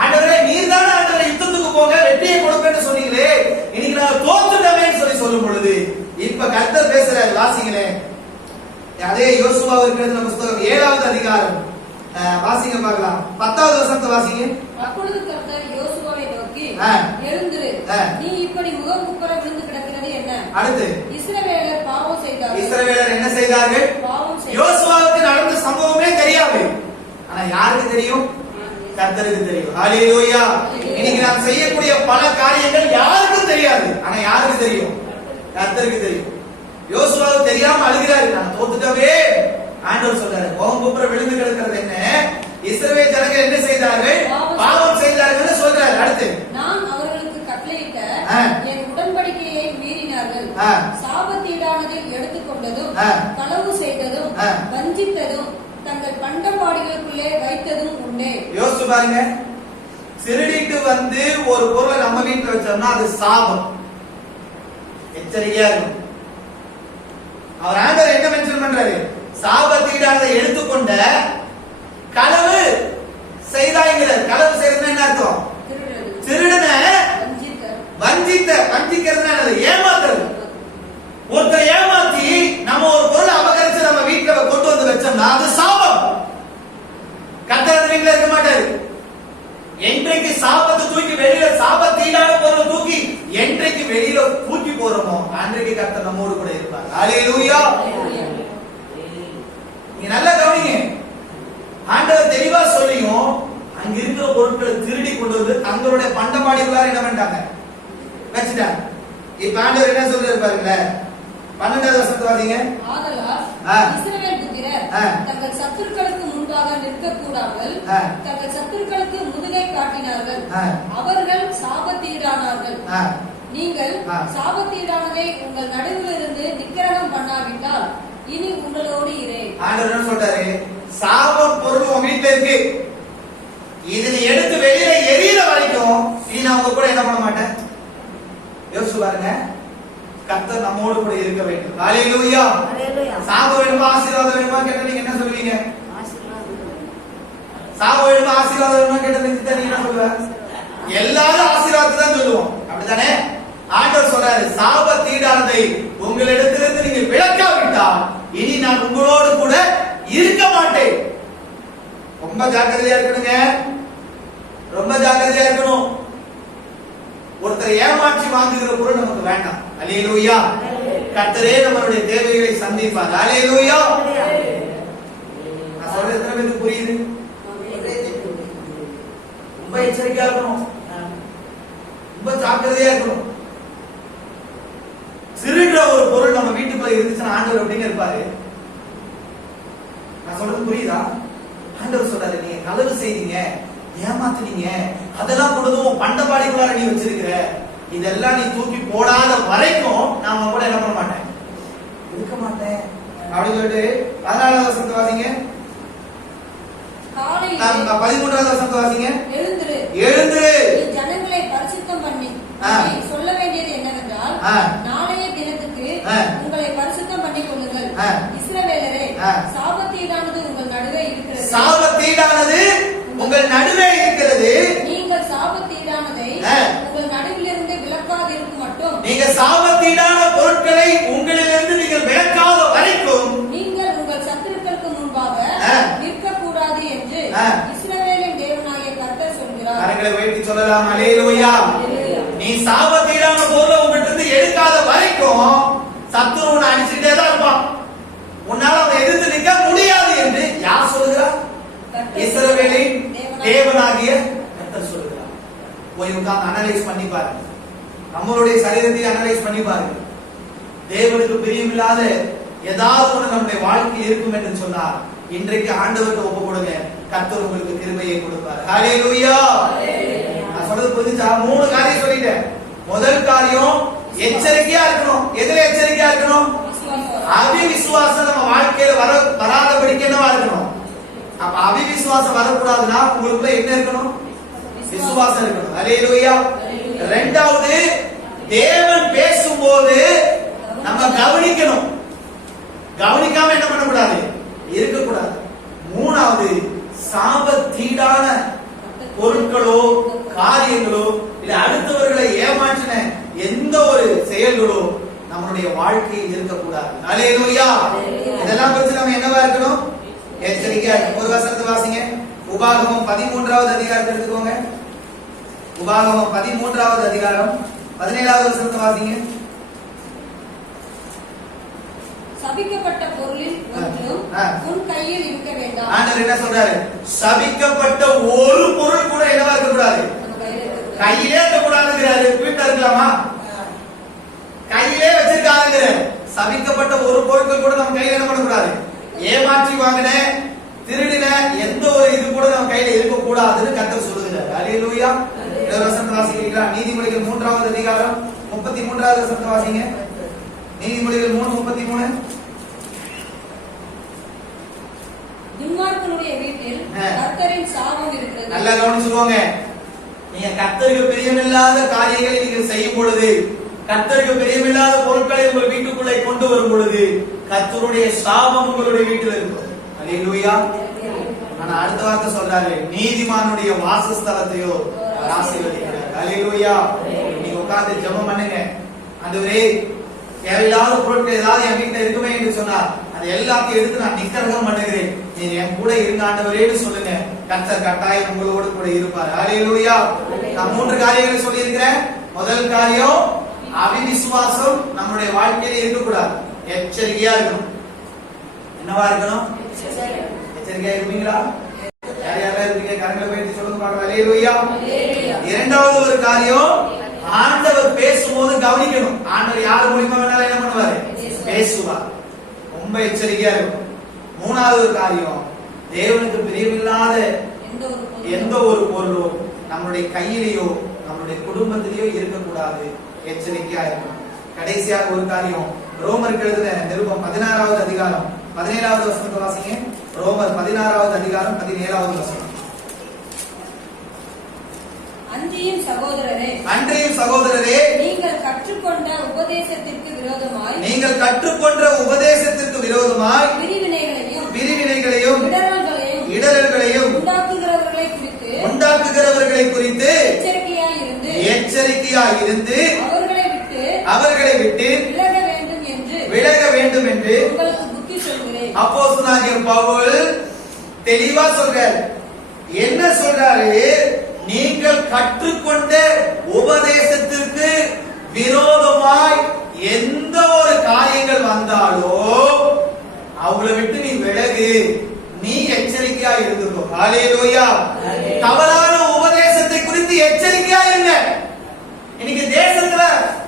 ஆண்டவரே, நீர் தானே ஆண்டவரே யுத்தத்துக்கு போங்க, வெற்றியை கொடுப்பேன்னு சொன்னீங்களே, இன்னைக்கு நான் தோத்துட்டவேன்னு சொல்லும் பொழுது இப்ப கர்த்தர் பேசுறாரு. வாசிங்களே, அதே யோசுவா இருக்கிறது புஸ்தகம் 7வது அதிகாரம் வாசிங்க பார்க்கலாம். 10வது வசனத்தை வாசிங்க. அப்பொழுது கர்த்தர் யோசுவாவை நோக்கி, எழுந்திரு, நீ இப்படி முகம் குப்புற விழுந்து கிடக்கிறது என்ன? அடுத்து இஸ்ரவேலர் பாவம் செய்தார்கள். இஸ்ரவேலர் என்ன செய்தார்கள்? பாவம் செய்தார்கள். யோசுவாவுக்கு நடந்த சம்பவமே தெரியாது. ஆனா யாருக்கு தெரியும்? கர்த்தருக்கு தெரியும். ஹல்லேலூயா. இன்னைக்கு நாம் செய்யக்கூடிய பல காரியங்கள் யாருக்கும் தெரியாது. ஆனா யாருக்கு தெரியும்? கர்த்தருக்கு தெரியும். யோசுவாவுக்கு தெரியாம அழுகிறாரு, நான் தோத்துட்டவே. ஆண்டவர் சொல்றாரு, கோபம் குப்புற விழுந்து கிடக்கிறது என்ன? இஸ்ரவேல் ஜனங்கள் என்ன செய்தார்கள்? பாவம் செய்தார்கள் சொல்றாரு. அடுத்து நான் அவர்களுக்கு கட்டளையிட்ட என் உடன்படிக்கையை மீறினார்கள். சாபத்தீடானதை எடுத்துக்கொண்டதும் களவு செய்ததும் வஞ்சித்ததும் தங்கள் பண்டபாடிகளுக்குள்ளே வைத்ததும் உண்டே. யோசிச்சு பாருங்க, திருடிட்டு வந்து ஒரு பொருளை நம்ம வீட்டுல வச்சோம்னா அது சாபம். எச்சரிக்கையா இருக்கும். அவர் ஆண்டவர் என்ன மென்ஷன் பண்றாரு? சாபத்தீடானதை எடுத்துக்கொண்ட களவு செய்தாய்ங்கிறார். களவு செய்யறதுன்னா என்ன அர்த்தம்? திருடன வஞ்சிக்கிறதுனா ஏமாத்துறது. ஒருத்தர் ஏமாத்தி நம்ம ஒரு பொருளை அபகரிச்சு நம்ம வீட்டுல கொண்டு வந்து வச்சோம்னா அது சாபம். கர்த்தர் வீட்டுல இருக்க மாட்டாரு. என்றைக்கு சாபத்தை தூக்கி வெளியில, சாபத்தீடான பொருளை தூக்கி என்றைக்கு வெளியில தூக்கி போறோமோ அன்றைக்கு கர்த்தர் நம்மோடு கூட இருப்பார். ஹல்லேலூயா. நீங்க நல்லா கவனிங்க. ஆண்டவர் தெளிவா சொல்லியும் அங்க இருக்கிற பொருட்களை திருடி கொண்டு வந்து தங்களுடைய பண்டமாடிகளார என்ன பண்ணிட்டாங்க? வச்சுட்டாங்க. இப்ப ஆண்டவர் என்ன சொல்றாரு பாருங்க, 12வது வசனத்தை வாசிங்க. ஆதலால் இஸ்ரவேல் புத்திரர் தங்கள் சத்துருக்களுக்கு முன்பாக நிற்க கூடாமல் தங்கள் சத்துருக்களுக்கு முதுகை காட்டினார்கள். அவர்கள் சாபத்தீடானார்கள். நீங்கள் சாபத்தீடானதை உங்கள் நடுவிலிருந்து நிக்கிரணம் பண்ணாவிட்டால் இனி உங்களோடு இரே. ஆண்டவர் என்ன சொல்றாரு? சாபம் பொருள் உங்க வீட்டுல இருக்கு, இதனை எடுத்து வெளியில எரியற வரைக்கும் இனி நான் உங்க கூட என்ன பண்ண மாட்டேன். யோசிச்சு பாருங்க, கர்த்தர் நம்மோடு கூட இருக்க வேண்டும். ஹல்லேலூயா. சாபம் வேணுமா ஆசீர்வாதம் வேணுமா கேட்டா நீங்க என்ன சொல்லுவீங்க? சாபம் வேணுமா ஆசீர்வாதம் வேணுமா கேட்டா நீங்க என்ன சொல்லுவீங்க? எல்லாரும் ஆசீர்வாதத்தை தான் சொல்லுவோம், அப்படித்தானே? ஆண்டவர் சொல்றாரு, சாபத்தீடானதை உங்களிடத்திலிருந்து நீங்க விலக்காவிட்டால் இனி நான் உங்களோடு கூட இருக்க மாட்டேன். ரொம்ப ஜாக்கிரதையா இருக்கணுங்க, ரொம்ப ஜாக்கிரதையா இருக்கணும். ஒருத்தர் ஏமாற்றி வாங்குகிற பொருள் நமக்கு வேண்டாம். அல்லேலூயா. கர்த்தரே நம்மளுடைய தேவைகளை சந்திப்பார். அல்லேலூயா. நான் சொல்றது எத்தனை பேருக்கு புரியுது? ரொம்ப எச்சரிக்கையா இருக்கணும், ரொம்ப ஜாக்கிரதையா இருக்கணும். திருடுற ஒரு பொருள் நம்ம வீட்டுக்குள்ள இருந்துச்சுன்னா ஆண்டவர் எப்படிங்க இருப்பாரு? நான் சொல்றது புரியுதா? ஆண்டவர் சொல்றாரு, நீங்க களவு செய்தீங்க, ஏமாத்துனீங்க, அதெல்லாம் கொண்டதும் பண்டபாடிக்குள்ளார நீ வச்சிருக்கிற, இதெல்லாம் நீ தூக்கி போடாத வரைக்கும் நான் உங்க கூட என்ன பண்ண மாட்டேன், இருக்க மாட்டேன் அப்படின்னு சொல்லிட்டு 14வது வசனத்தை வாசிங்க. 13வது வசனத்தை வாசிங்க. எழுந்திரு, ஜனங்களை பரிசுத்தம் பண்ணி சொல்ல வேண்டியது என்னவென்றால், நாளைய தினத்துக்கு உங்களை பரிசுத்தம் பண்ணிக் கொள்ளுங்கள். இஸ்ரவேலரே, சாபத்தீடானது உங்கள் நடுவே இருக்கிறது. சாபத்தீடானது உங்கள் நடுவே இருக்கிறது. நீங்கள் சாபத்தீடானதை உங்கள் நடுவிலிருந்து விலக்காது இருக்கும் மட்டும், நீங்க சாபத்தீடான பொருட்களை உங்களிலிருந்து நீங்கள் விலக்காத சொல்லலாம். அல்லேலூயா. நீ சாபத்தீடான பொருளை உன்கிட்ட இருந்து எடுக்காத வரைக்கும் சத்துரு உன்னை அடிச்சுட்டே தான் இருப்பான். உன்னால அவனை எதிர்த்து நிற்க முடியாது என்று யார் சொல்லுகிறார்? இஸ்ரவேலின் தேவனாகிய கர்த்தர் சொல்லுகிறார். போய் உட்கார்ந்து அனலைஸ் பண்ணி பாருங்க. நம்மளுடைய சரீரத்தை அனலைஸ் பண்ணி பாருங்க. தேவனுக்கு பிரியமில்லாத ஏதாவது ஒன்று நம்முடைய வாழ்க்கையில் இருக்கும் என்று சொன்னார், இன்றைக்கு ஆண்டவருக்கு ஒப்பு கொடுங்க. கர்த்தர் உங்களுக்கு கிருபையை கொடுப்பார். ஹல்லேலூயா. நான் சொல்றது புரிஞ்சுச்சா? 3 காரியம் சொல்லிட்டேன். முதல் காரியம் எச்சரிக்கையா இருக்கணும். எதுல எச்சரிக்கையா இருக்கணும்? அவிவிசுவாசம் நம்ம வாழ்க்கையில வராதபடிக்கு என்னவா இருக்கணும்? அப்ப அவிவிசுவாசம் வரக்கூடாதுன்னா உங்களுக்குள்ள என்ன இருக்கணும்? விசுவாசம் இருக்கணும். ஹல்லேலூயா. இரண்டாவது, தேவன் பேசும்போது நம்ம கவனிக்கணும். கவனிக்காம என்ன பண்ணக்கூடாது? இருக்கக்கூடாது. மூணாவது, சாபத்தீடான பொருட்களோ காரியங்களோ இல்ல அடுத்தவர்களை ஏமாற்றின எந்த ஒரு செயல்களோ நம்மளுடைய வாழ்க்கையில் இருக்கக்கூடாது. அல்லேலூயா. இதெல்லாம் பற்றி நம்ம என்னவா இருக்கணும்? எச்சரிக்கையா. ஒரு வசனத்தை வாசிங்க. உபாகமம் 13வது அதிகாரத்தை எடுத்துக்கோங்க. உபாகமம் 13வது அதிகாரம் 17வது வசனத்தை வாசிங்க. சபிக்கப்பட்ட பொருளில் ஒன்றும் உன் கையில் இருக்க வேண்டாம். ஆண்டவர் என்ன சொல்றாரு? சபிக்கப்பட்ட ஒரு பொருள் கூட என்னவா இருக்க கூடாது? கையிலே இருக்க கூடாதுங்கிறாரு. வீட்டுல இருக்கலாமா? கையிலே வச்சிருக்காருங்கிற. சபிக்கப்பட்ட ஒரு பொருட்கள் கூட நம்ம கையில என்ன பண்ணக்கூடாது? ஏமாற்றி வாங்கின திருடின எந்த ஒரு இது கூட நம்ம கையில இருக்க கூடாதுன்னு கர்த்தர் சொல்லுகிறார். அல்லேலூயா. இந்த வசனத்தை வாசிக்கிறீங்களா? நீதிமொழிகள் 3வது அதிகாரம் 33வது வசனத்தை வாசிங்க. நீதிமொழிகள் 3:33. துன்மார்க்கனுடைய வீட்டில் கர்த்தரின் சாபம் இருக்கிறது. நல்லா கவனிச்சுக்கோங்க. நீங்க கர்த்தருக்கு பிரியமில்லாத காரியங்களை நீங்கள் செய்யும் பொழுது, கர்த்தருக்கு பிரியமில்லாத பொருட்களை உங்கள் வீட்டுக்குள்ளே கொண்டு வரும் பொழுது கர்த்தருடைய சாபம் உங்களுடைய வீட்டில் இருக்கும். அல்லேலூயா. ஆனா அடுத்த வார்த்தை சொல்றாரு, நீதிமானுடைய வாசஸ்தலத்தையோ ஆசீர்வதிக்கிறார். அல்லேலூயா. நீங்க உட்கார்ந்து ஜெபம் பண்ணுங்க. ஆண்டவரே, தேவையில்லாத பொருட்கள் ஏதாவது என் வீட்டுல இருக்குமே என்று சொன்னார், அது எல்லாத்தையும் எடுத்து நான் நிக்கரகம் பண்ணுகிறேன், நீங்க என் கூட இருங்க ஆண்டவரேன்னு சொல்லுங்க. கர்த்தர் கட்டாயம் உங்களோடு கூட இருப்பார். அல்லேலூயா. நான் 3 காரியங்களை சொல்லி இருக்கிறேன். முதல் காரியம், அவிவிசுவாசம் நம்முடைய வாழ்க்கையில இருக்கக்கூடாது. எச்சரிக்கையா இருக்கணும். என்னவா இருக்கணும்? எச்சரிக்கையா இருப்பீங்களா? யார் யாரெல்லாம் இருப்பீங்க? கரங்களை உயர்த்தி சொல்லுங்க பார்க்கலாம். அல்லேலூயா. இரண்டாவது ஒரு காரியம், ஆண்டவர் பேசும்போது கவனிக்கணும். ஆண்டவர் யார் மூலமா வேணாலும் என்ன பண்ணுவாரு? பேசுவார். ரொம்ப எச்சரிக்கையா இருக்கும். மூணாவது ஒரு காரியம், தேவனுக்கு பிரியமில்லாத எந்த ஒரு பொருளோ நம்மளுடைய கையிலேயோ நம்மளுடைய குடும்பத்திலேயோ இருக்கக்கூடாது. எச்சரிக்கையா இருக்கணும். கடைசியாக ஒரு காரியம், ரோமருக்கு எழுதின நிருபம் 16வது அதிகாரம் 17வது வசனத்தை வாசிங்க. ரோமர் 16வது அதிகாரம் 17வது வசனம். அன்றியும் சகோதரரே, நீங்கள் கற்றுக்கொண்ட உபதேசத்திற்கு விரோதமாய் பிரிவினைகளையும் இடரல்களையும் உண்டாக்குகிறவர்களை குறித்து எச்சரிக்கையாய் இருந்து அவர்களை விட்டு விலக வேண்டும் என்று அப்போஸ்தலனாகிய பவுல் தெளிவா சொல்றார். என்ன சொல்றாரு? நீங்கள் கற்றுக்கொண்ட உபதேசத்திற்கு விரோதமாய் எந்த ஒரு காரியங்கள் வந்தாலோ அவங்களை விட்டு நீ விலகு, நீ எச்சரிக்கையா இருந்துக்கோ. ஹல்லேலூயா. தவறான உபதேசத்தை குறித்து எச்சரிக்கையா இருங்க. இன்னைக்கு தேசத்துல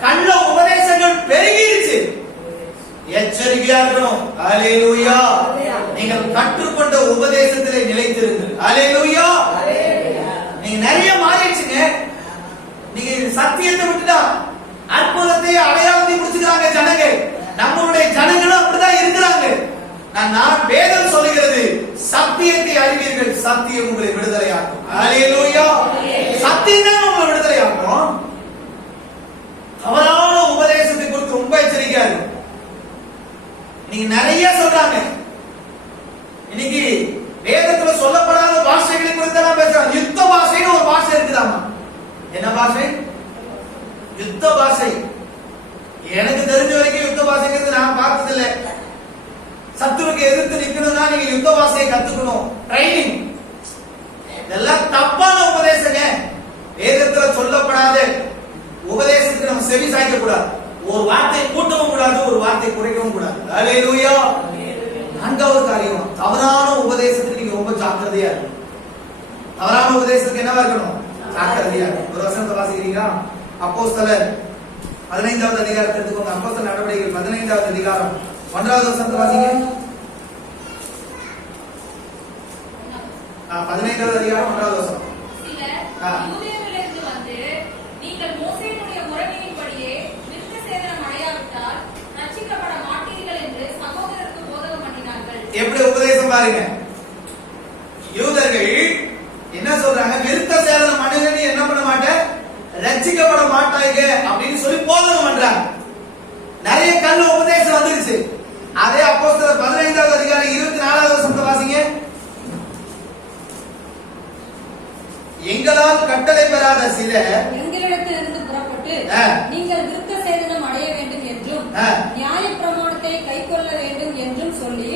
கள்ள உபதேசங்கள் பெருகிருச்சு. எச்சரிக்கையா இருக்கணும். ஹல்லேலூயா. நீங்கள் கற்றுக்கொண்ட உபதேசத்திலே நிலைத்திருங்கள். ஹல்லேலூயா. நீங்க நிறைய மாறிடுச்சுங்க. நீங்க சத்தியத்தை விட்டுட்டா அற்புதத்தை அடையாளத்தை முடிச்சுக்கிறாங்க ஜனங்க. நம்மளுடைய ஜனங்களும் அப்படிதான் இருக்கிறாங்க. நான் வேதம் சொல்லுகிறது, சத்தியத்தை அறிவீர்கள், சத்தியம் உங்களை விடுதலையாக்கும். அல்லேலூயா. சத்தியம் தான் உங்களை விடுதலையாக்கும். தவறான உபதேசத்தை குறித்து ரொம்ப எச்சரிக்கையா இருக்கும். நீங்க நிறைய சொல்றாங்க. இன்னைக்கு வேதத்துல சொல்லப்படாத பாஷைகளை குறித்து எல்லாம் பேசுறாங்க. யுத்த பாஷைன்னு ஒரு பாஷை இருக்குதாமா. என்ன பாஷை? யுத்த பாஷை. எனக்கு தெரிஞ்ச வரைக்கும் யுத்த பாஷைங்கிறது நான் பார்த்ததில்ல. சத்துருக்கு எதிர்த்து நிக்கணும்னா நீங்க யுத்த பாஷையை கத்துக்கணும். ட்ரைனிங். இதெல்லாம் தப்பான உபதேசங்க. வேதத்துல சொல்லப்படாத உபதேசத்துக்கு நம்ம செவி சாய்க்க கூடாது. ஒரு வார்த்தை கூட்டவும் கூடாது, ஒரு வார்த்தை குறைக்கவும் கூடாது. ஹல்லேலூயா. நான்காவது காரியம், தவறான உபதேசத்துக்கு நீங்க ரொம்ப ஜாக்கிரதையா இருக்கணும். தவறான உபதேசத்துக்கு என்னவா இருக்கணும்? ஜாக்கிரதையா இருக்கணும். ஒரு வசனத்தை வாசிக்கிறீங்களா? அப்போஸ்தலர் 15வது அதிகாரத்தை எடுத்துக்கோங்க. அப்போஸ்தலர் நடவடிக்கைகள் 15வது அதிகாரம் 1வது வசனத்தை வாசிங்க. 15வது அதிகாரம் 1வது வசனம். சிலர் யூதேயரிலிருந்து வந்து, நீங்கள் மோசேயினுடைய முறைமையின்படியே விருத்தசேதனம் அடையாவிட்டால் ரட்சிக்கப்பட மாட்டீர்கள் என்று சகோதரருக்கு போதகம் பண்ணினார்கள். எப்படி உபதேசம் பாருங்க. யூதர்கள் என்ன சொல்றாங்க? விருத்தசேதனம் அடையல நீ என்ன பண்ண மாட்ட, ரட்சிக்கப்பட மாட்டாங்க அப்படின்னு சொல்லி போதகம் பண்றாங்க. நிறைய கள்ள உபதேசம் வந்துருச்சு. அதே அப்போஸ்தலர் 15வது அதிகாரம் 24வது வசனத்தை வாசிங்க. எங்களால் கட்டளை பெறாத சிலர் எங்களிடத்திலிருந்து புறப்பட்டு நீங்கள் விருத்த சேதனம் அடைய வேண்டும் என்றும் நியாயப்பிரமாணத்தை கைக்கொள்ள வேண்டும் என்றும் சொல்லி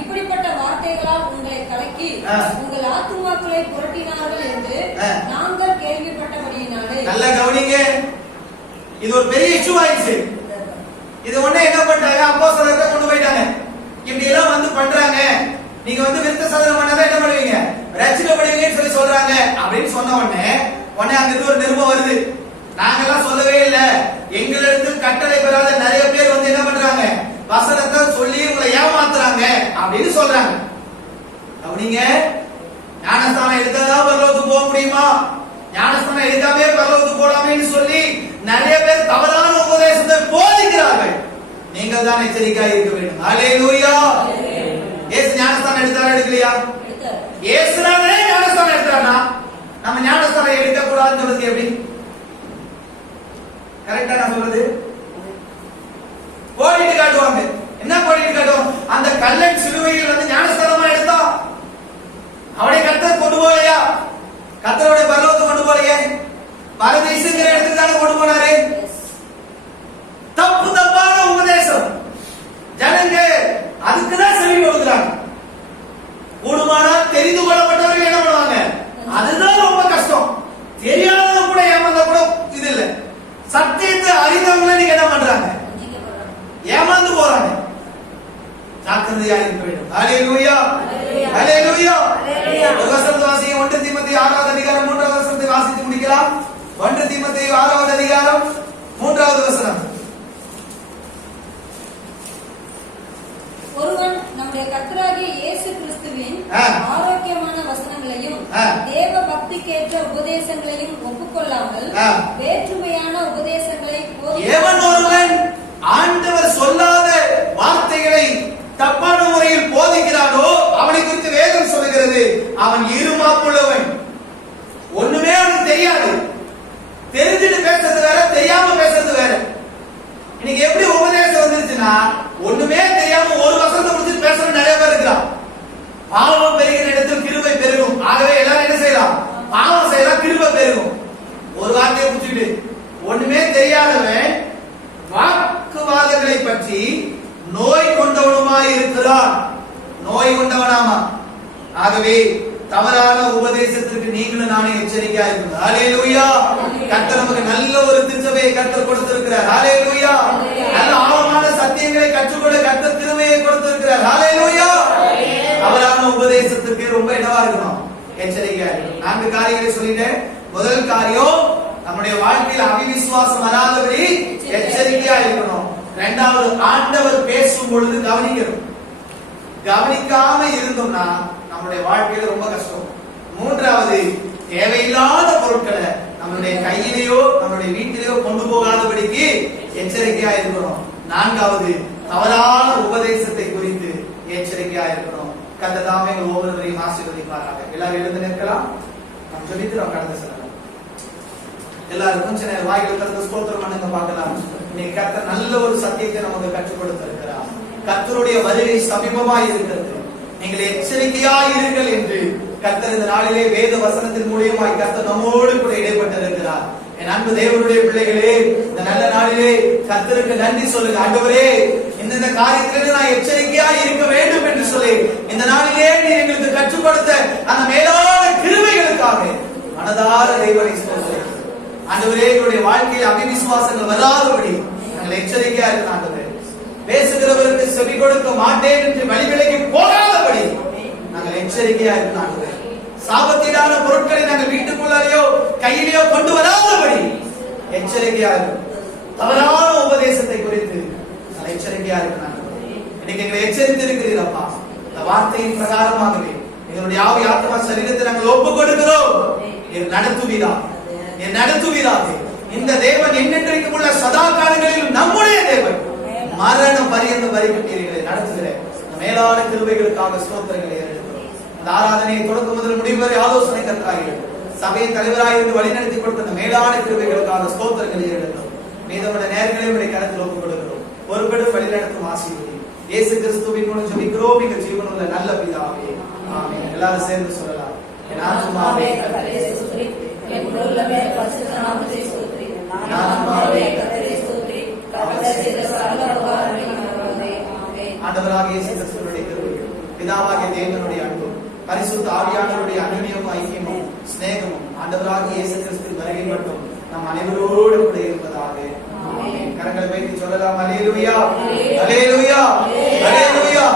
இப்படிப்பட்ட வார்த்தைகளால் உங்களை கலக்கி உங்கள் ஆத்துமாக்களை புரட்டினார்கள் என்று நாங்கள் கேள்விப்பட்டபடியினாலே. நல்ல கவனிங்க, இது ஒரு பெரிய இஷ்யூ ஆயிடுச்சு. இது உடனே என்ன பண்றாங்க? அப்போஸ்தலர்கிட்ட கொண்டு போயிட்டாங்க. இப்படி எல்லாம் வந்து பண்றாங்க, நீங்க வந்து விருத்த சேதனம் பண்ணாதான் என்ன பண்ணுவீங்க, ரட்சிக்கப்படுவீங்கன்னு சொல்லி சொல்றாங்க அப்படின்னு சொன்ன உடனே அங்க இருந்து ஒரு நிருபம் வருது. நாங்கெல்லாம் சொல்லவே இல்ல, எங்களிடத்தில் கட்டளை பெறாத நிறைய பேர் வந்து என்ன பண்றாங்க, வசனத்தை சொல்லி உங்களை ஏமாத்துறாங்க அப்படின்னு சொல்றாங்க. அப்படிங்க ஞானஸ்தானம் எடுத்தாதான் பரலோகத்துக்கு போக முடியுமா, ஞானஸ்தானம் எடுக்காமே பரலோகத்துக்கு போடாமேன்னு சொல்லி நிறைய பேர் தவறான உபதேசத்தை போதிக்கிறார்கள். நீங்கள் தான் எச்சரிக்கையா இருக்க வேண்டும். ஹல்லேலூயா. இயேசு ஞானஸ்தானம் எடுத்தாரா எடுக்கலையா? இயேசுனாலே ஞானஸ்தானம் எடுத்தாரா? நம்ம ஞானஸ்தானம் எடுக்க கூடாதுன்னு சொல்றது எப்படி? கரெக்டா நான் சொல்றது? கோடிட்டு காட்டுவாங்க. என்ன கோடிட்டு காட்டுவாங்க? அந்த கல்லன் சிலுவையில் வந்து ஞானஸ்தானமா எடுத்தா அவனை கர்த்தர் கொண்டு போகலையா? கர்த்தருடைய பரலோகத்துக்கு கொண்டு போகலையே, பரதேசிங்கிற இடத்துக்கு தானே கொண்டு போனாரு. தப்பு தப்பான உபதேசம் ஜனங்க அதுக்குதான் செவி கொடுக்கிறாங்க. கூடுமானால் தெரிந்து கொள்ளப்பட்டவர்கள் என்ன பண்ணுவாங்க, அதுதான் ரொம்ப கஷ்டம். தெரியாதவங்க கூட ஏமாந்தா கூட இது இல்ல, சத்தியத்தை அறிந்தவங்களை நீங்க என்ன பண்றாங்க, ஏமாந்து போறாங்க. ஜாக்கிரதையா இருக்க வேண்டும். ஹல்லேலூயா, ஹல்லேலூயா. ஒரு வசனத்தை வாசிங்க. 1 தீமோத்தேயு 6வது அதிகாரம் 3வது வசனத்தை வாசித்து முடிக்கலாம். 1 தீமோத்தேயு 6வது அதிகாரம் 3வது வசனம். ஒருவன் நம்முடைய கர்த்தராகிய இயேசு கிறிஸ்துவின் ஆரோக்கியமான வசனங்களையும் தேவ பக்திக்கேற்ற உபதேசங்களையும் ஒப்புக்கொள்ளாமல் வேற்றுமையான உபதேசங்களை எவன் ஒருவன் ஆண்டவர் சொல்லாத வார்த்தைகளை தப்பான முறையில் போதிக்கிறானோ அவனை குறித்து வேதம் சொல்லுகிறது, அவன் இருமாப்புள்ளவன். ஒண்ணுமே அவனுக்கு தெரியாது. தெரிஞ்சுட்டு பேசுறது வேற, தெரியாம பேசுறது வேற. இன்னைக்கு எப்படி உபதேசம் வந்துருச்சுன்னா, ஒண்ணுமே தெரியாம ஒரு வசனத்தை முடிச்சுட்டு பேசுற நிறைய பேர் இருக்கிறான். பாவம் பெருகிற இடத்தில் கிருபை பெருகும். ஆகவே எல்லாரும் என்ன செய்யலாம், பாவம் செய்யலாம், கிருபை பெருகும். ஒரு வார்த்தையை முடிச்சுட்டு ஒண்ணுமே தெரியாதவன் வாக்குவாதங்களை பற்றி நோய் கொண்டவனுமாய் இருக்கிறான். நோய் கொண்டவனாமா. ஆகவே தவறான உபதேசத்திற்கு நீங்களும் நானே எச்சரிக்கையா இருக்கணும். ஹல்லேலூயா. கர்த்தர் நமக்கு நல்ல ஒரு திருச்சபையை கர்த்தர் கொடுத்திருக்கிறார். ஹல்லேலூயா. நல்ல ஆழமான சத்தியங்களை கற்றுக்கொள்ள கர்த்தர் கிருபையை கொடுத்திருக்கிறார். ஹல்லேலூயா. தவறான உபதேசத்திற்கு ரொம்ப என்னவா இருக்கணும், எச்சரிக்கையா இருக்கணும். 4 காரியங்களை சொல்லிட்டேன். முதல் காரியம், நம்முடைய வாழ்க்கையில் அவிசுவாசம் வராதபடி எச்சரிக்கையா இருக்கணும். இரண்டாவது, ஆண்டவர் பேசும் பொழுது கவனிக்கணும். கவனிக்காம இருந்தோம்னா நம்முடைய வாழ்க்கையில ரொம்ப கஷ்டம். மூன்றாவது, தேவையில்லாத பொருட்களை நம்மளுடைய கையிலேயோ நம்மளுடைய வீட்டிலேயோ கொண்டு போகாதபடிக்கு எச்சரிக்கையா இருக்கணும். நான்காவது, தவறான உபதேசத்தை குறித்து எச்சரிக்கையா இருக்கணும். கர்த்தர் தாமே ஒவ்வொருவரையும் ஆசீர்வதிப்பாராக. எல்லாரும் எழுந்து நிற்கலாம். நாம் ஜெபித்து நாம் கடந்து செல்லலாம். எல்லாரும் கொஞ்ச நேரம் வாயில திறந்து ஸ்தோத்திரம் பண்ணுங்க பார்க்கலாம். இன்னைக்கு கர்த்தர் நல்ல ஒரு சத்தியத்தை நமக்கு கற்றுக் கொடுத்திருக்கிறார். கர்த்தருடைய வருகை சமீபமாய் இருக்கிறது, நீங்கள் எச்சரிக்கையாய் இருங்கள் என்று கர்த்தர் இந்த நாளிலே வேத வசனத்தின் மூலமாய் கர்த்தர் நம்மோடு கூட இடைப்பட்டிருக்கிறார். என் அன்பு தேவனுடைய பிள்ளைகளே, இந்த நல்ல நாளிலே கர்த்தருக்கு நன்றி சொல்லுங்க. ஆண்டவரே, இந்த காரியத்திலிருந்து நான் எச்சரிக்கையாய் இருக்க வேண்டும் என்று சொல்லி இந்த நாளிலே நீர் எங்களுக்கு கற்றுக் கொடுத்த அந்த மேலான கிருபைகளுக்காக மனதார தேவனை ஸ்தோத்திரிக்கிறேன். ஆண்டவரே எங்களுடைய வாழ்க்கையில் அவிசுவாசங்கள் வராதபடி நாங்கள் எச்சரிக்கையா இருக்க ஆண்டவரே. பேசுகிறவருக்கு செவி கொடுக்க மாட்டேன் என்று வழிவிலகி போகாதபடி நாங்கள் எச்சரிக்கையா இருக்க ஆண்டவரே. சாபத்தீடான பொருட்களை நாங்கள் வீட்டுக்குள்ளாரையோ கையிலேயோ கொண்டு வராதபடி எச்சரிக்கையா இருக்கும். தவறான உபதேசத்தை குறித்து நாங்கள் எச்சரிக்கையா இருக்க ஆண்டவரே. இன்னைக்கு எங்களை எச்சரித்து இருக்கிறீரப்பா. இந்த வார்த்தையின் பிரகாரமாகவே எங்களுடைய ஆவி ஆத்மா சரீரத்தை நாங்கள் ஒப்புக் கொடுக்கிறோம். நடத்துவீராக. இந்த தேவன் என்னென்றைக்கும் உள்ள சதா காலங்களிலும் நம்முடைய தேவன் மரணம் பரியந்தம் வரைக்கும் நடத்துகிற மேலான கிருபைகளுக்காக ஸ்தோத்திரங்களை ஏறெடுக்கிறோம். அந்த ஆராதனையை தொடக்கம் முதல் முடிவு வரை ஆலோசனை கர்த்தராக சபையின் தலைவராக இருந்து வழிநடத்தி கொடுத்த அந்த மேலான கிருபைகளுக்காக ஸ்தோத்திரங்களை ஏறெடுக்கிறோம். மீதமுள்ள நேரங்களை உடைய கருத்தில் ஒப்புக் கொடுக்கிறோம். பொறுப்பெடும் வழிநடத்தும் ஆசீர்வதி இயேசு கிறிஸ்துவின் மூலம் ஜெபிக்கிறோம் எங்கள் ஜீவனுள்ள நல்ல பிதாவே. ஆமென். எல்லாரும் சேர்ந்து சொல்லலாம். என் ஆத்துமாவே கர்த்தரை ஸ்தோத்திரி, என் உள்ளமே பரிசுத்த நாமத்தை ஸ்தோத்திரி. என் ஆத்துமாவே கர்த்தரை ஸ்தோத்திரி, கர்த்தர் செய்த சகல உபகாரங்களையும் மறவாதே. ஆமென். ஆண்டவராகிய இயேசு கிறிஸ்துவினுடைய கிருபையும் பிதாவாகிய தேவனுடைய அன்பும் பரிசுத்த ஆவியானவருடைய அன்யோன்யமும் ஐக்கியமும் சிநேகமும் ஆண்டவராகிய இயேசு கிறிஸ்துவின் வருகை மட்டும் நம் அனைவரோடு கூட இருப்பதாக. ஆமென். கரங்களை வைத்து சொல்லலாம். அல்லேலூயா, அல்லேலூயா, அல்லேலூயா.